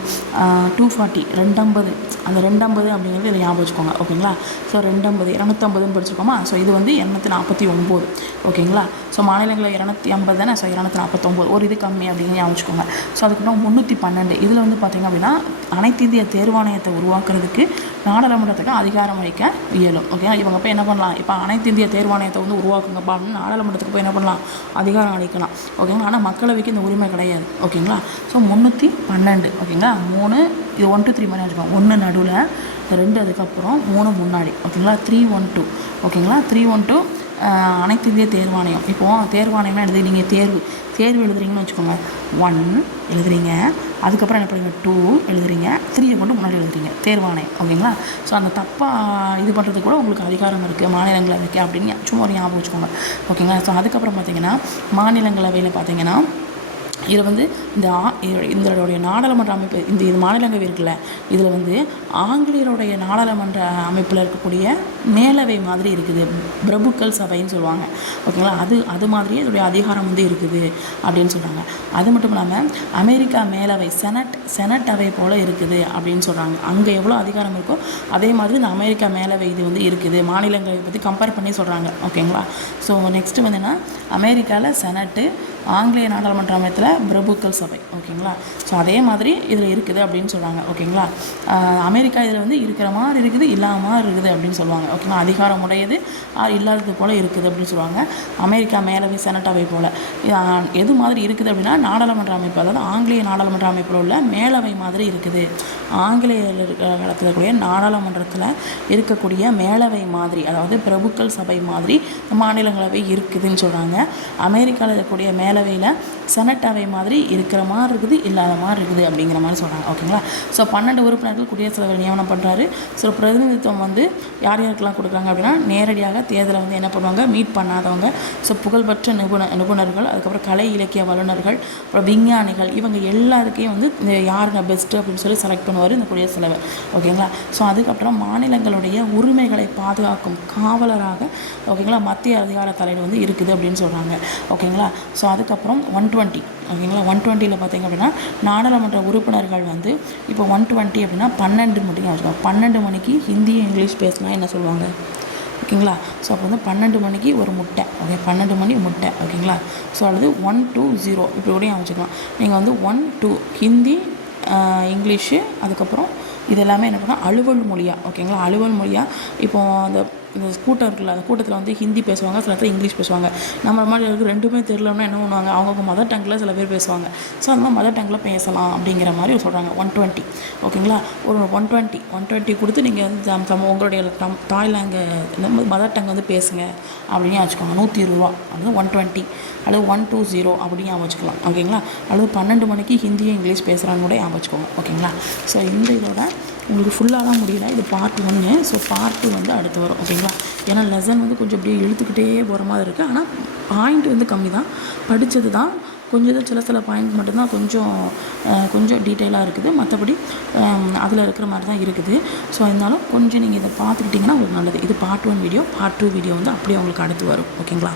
240 250 அந்த 250 அப்படிங்கிறது இதை ஞாபகம் வச்சுக்கோங்க. ஓகேங்களா. ஸோ 250 படிச்சுக்கோமா. ஸோ இது வந்து 249. ஓகேங்களா. ஸோ மாநிலங்களை 250 தானே. ஸோ 249 ஒரு இது கம்மி அப்படின்னு ஞாபகம் வச்சுக்கோங்க. ஸோ அதுக்கப்புறம் 312 இதில் வந்து பார்த்திங்க அப்படின்னா அனைத்து இந்திய தேர்வாணையத்தை உருவாக்குறதுக்கு நாடாளுமன்றத்துக்கு அதிகாரம் அளிக்க இயலும். ஓகேங்களா. இவங்க போய் என்ன பண்ணலாம், இப்போ அனைத்து இந்திய தேர்வாணையத்தை வந்து உருவாக்குங்கப்பா அப்படின்னு நாடாளுமன்றத்துக்கு போய் என்ன பண்ணலாம், அதிகாரம் அளிக்கலாம். ஓகேங்களா. ஆனால் மக்களவைக்கு இந்த உரிமை கிடையாது. ஓகேங்களா. ஸோ 312. ஓகேங்களா. 3 இது 1 2 3 மாதிரி வச்சுக்கோங்க. 1 நடுவில், 2 அதுக்கப்புறம் 3 முன்னாடி. ஓகேங்களா. 312. ஓகேங்களா. 312 அனைத்து இந்திய தேர்வாணையம். இப்போது தேர்வாணையம்னா எழுதி நீங்கள் தேர்வு எழுதுறீங்கன்னு வச்சுக்கோங்க. 1 எழுதுறீங்க, அதுக்கப்புறம் என்ன பண்ணுறீங்க 2 எழுதுறீங்க, 3 கொண்டு முன்னாடி எழுதுறீங்க, தேர்வாணையம். ஓகேங்களா. ஸோ அந்த தப்பாக இது பண்ணுறதுக்கு கூட உங்களுக்கு அதிகாரம் இருக்குது மாநிலங்களவைக்கு அப்படின்னு சும்மா ஒரு ஞாபகம் வச்சுக்கோங்க. ஓகேங்களா. ஸோ அதுக்கப்புறம் பார்த்திங்கன்னா மாநிலங்களவையில் பார்த்திங்கன்னா இதில் வந்து இதனுடைய நாடாளுமன்ற அமைப்பு இது மாநிலங்களவை இருக்குல்ல, இதில் வந்து ஆங்கிலேயருடைய நாடாளுமன்ற அமைப்பில் இருக்கக்கூடிய மேலவை மாதிரி இருக்குது, பிரபுக்கள் சபைன்னு சொல்லுவாங்க. ஓகேங்களா. அது மாதிரியே இதோடைய அதிகாரம் வந்து இருக்குது அப்படின்னு சொல்கிறாங்க. அது மட்டும் இல்லாமல் அமெரிக்கா மேலவை செனட் அவை போல் இருக்குது அப்படின்னு சொல்கிறாங்க. அங்கே எவ்வளோ அதிகாரம் இருக்கோ அதே மாதிரி இந்த அமெரிக்கா மேலவை இது வந்து இருக்குது, மாநிலங்களை பற்றி கம்பேர் பண்ணி சொல்கிறாங்க. ஓகேங்களா. ஸோ நெக்ஸ்ட்டு வந்துன்னா அமெரிக்காவில் செனட்டு, ஆங்கிலேய நாடாளுமன்ற அமைப்பில் பிரபுக்கள் சபை. ஓகேங்களா. ஸோ அதே மாதிரி இதில் இருக்குது அப்படின்னு சொல்கிறாங்க. ஓகேங்களா. அமெரிக்கா இதில் வந்து இருக்கிற மாதிரி இருக்குது, இல்லாத மாதிரி இருக்குது அப்படின்னு சொல்லுவாங்க. ஓகேங்களா. அதிகாரம் உடையது இல்லாதது போல் இருக்குது அப்படின்னு சொல்லுவாங்க. அமெரிக்கா மேலவை செனட் அவை போல் எது மாதிரி இருக்குது அப்படின்னா நாடாளுமன்ற அமைப்பு, அதாவது ஆங்கிலேய நாடாளுமன்ற அமைப்பில் உள்ள மேலவை மாதிரி இருக்குது. ஆங்கிலேயர் காலத்தில் இருக்கக்கூடிய நாடாளுமன்றத்தில் இருக்கக்கூடிய மேலவை மாதிரி, அதாவது பிரபுக்கள் சபை மாதிரி மாநிலங்களவை இருக்குதுன்னு சொல்கிறாங்க. அமெரிக்காவில் இருக்கக்கூடிய மேலவையில் செனட் அவை மாதிரி இருக்கிற மாதிரி இருக்குது, இல்லாத மாதிரி இருக்குது அப்படிங்கிற மாதிரி சொல்கிறாங்க. ஓகேங்களா. ஸோ 12 உறுப்பினர்கள் குடியரசுத் தலைவர் நியமனம் பண்ணுறாரு. ஸோ பிரதிநிதித்துவம் வந்து யார் யாருக்கெல்லாம் கொடுக்குறாங்க அப்படின்னா நேரடியாக தேர்தலை வந்து என்ன பண்ணுவாங்க, மீட் பண்ணாதவங்க, ஸோ புகழ்பெற்ற நிபுணர்கள், அதுக்கப்புறம் கலை இலக்கிய வல்லுநர்கள், அப்புறம் விஞ்ஞானிகள், இவங்க எல்லாருக்கையும் வந்து யாருங்க பெஸ்ட்டு அப்படின்னு சொல்லி செலக்ட் பண்ணுவார் இந்த குடியரசுத் தலைவர். ஓகேங்களா. ஸோ அதுக்கப்புறம் மாநிலங்களுடைய உரிமைகளை பாதுகாக்கும் காவலராக ஓகேங்களா மத்திய அதிகார தலைவர் வந்து இருக்குது அப்படின்னு சொல்கிறாங்க. ஓகேங்களா. ஸோ அதுக்கப்புறம் 120 ஓகேங்களா. 120ல் பார்த்திங்க அப்படின்னா நாடாளுமன்ற உறுப்பினர்கள் வந்து இப்போ 120 அப்படின்னா 12 மணிக்கு வச்சுக்கோங்க. 12 மணிக்கு ஹிந்தி இங்கிலீஷ் பேசினா என்ன சொல்லுவாங்க, ஓகேங்களா. ஸோ அப்போ வந்து 12 மணிக்கு ஒரு முட்டை, ஓகே, 12 மணி முட்டை. ஓகேங்களா. ஸோ அல்லது 120 இப்படி கூட வச்சுக்கலாம். நீங்கள் வந்து 12 ஹிந்தி இங்கிலீஷு அதுக்கப்புறம் இது எல்லாமே என்ன பண்ணால் அலுவல் மொழியாக, ஓகேங்களா. அலுவல் மொழியாக இப்போது இந்த கூட்டம் இருக்குல்ல, அந்த கூட்டத்தில் வந்து ஹிந்தி பேசுவாங்க, சில இடத்துல இங்கிலீஷ் பேசுவாங்க. நம்ம மாதிரி இருக்குது ரெண்டுமே தெரியலன்னா என்ன பண்ணுவாங்க, அவங்கவுங்க மதர் டங்கில் சில பேர் பேசுவாங்க. ஸோ அந்த மாதிரி மதர் டங்கில் பேசலாம் அப்படிங்கிற மாதிரி சொல்கிறாங்க. 120 ஓகேங்களா. ஒரு 120 கொடுத்து நீங்கள் வந்து உங்களுடைய தாய் இந்த மதர் டங் வந்து பேசுங்க அப்படின்னு வச்சுக்கோங்க. 120 ரூபா அல்லது 120 அல்லது 120 அப்படின்னு வச்சுக்கலாம். ஓகேங்களா. அல்லது 12 மணிக்கு ஹிந்தியும் இங்கிலீஷ் பேசுகிறான்னு கூட வச்சுக்கோங்க. ஓகேங்களா. ஸோ இந்த இதோட உங்களுக்கு ஃபுல்லாலாம் முடியல, இது பார்ட் 1. ஸோ பார்ட் 2 வந்து அடுத்து வரும். ஓகேங்களா. ஏன்னா லெசன் வந்து கொஞ்சம் அப்படியே இழுத்துக்கிட்டே போகிற மாதிரி இருக்குது. ஆனால் பாயிண்ட் வந்து கம்மி தான், படித்தது தான் கொஞ்சம் சில பாயிண்ட் மட்டும்தான் கொஞ்சம் டீட்டெயிலாக இருக்குது. மற்றபடி அதில் இருக்கிற மாதிரி தான் இருக்குது. ஸோ இருந்தாலும் கொஞ்சம் நீங்கள் இதை பார்த்துக்கிட்டிங்கன்னா உங்களுக்கு நல்லது. இது பார்ட் 1 வீடியோ. பார்ட் 2 வீடியோ வந்து அப்படியே உங்களுக்கு அடுத்து வரும். ஓகேங்களா.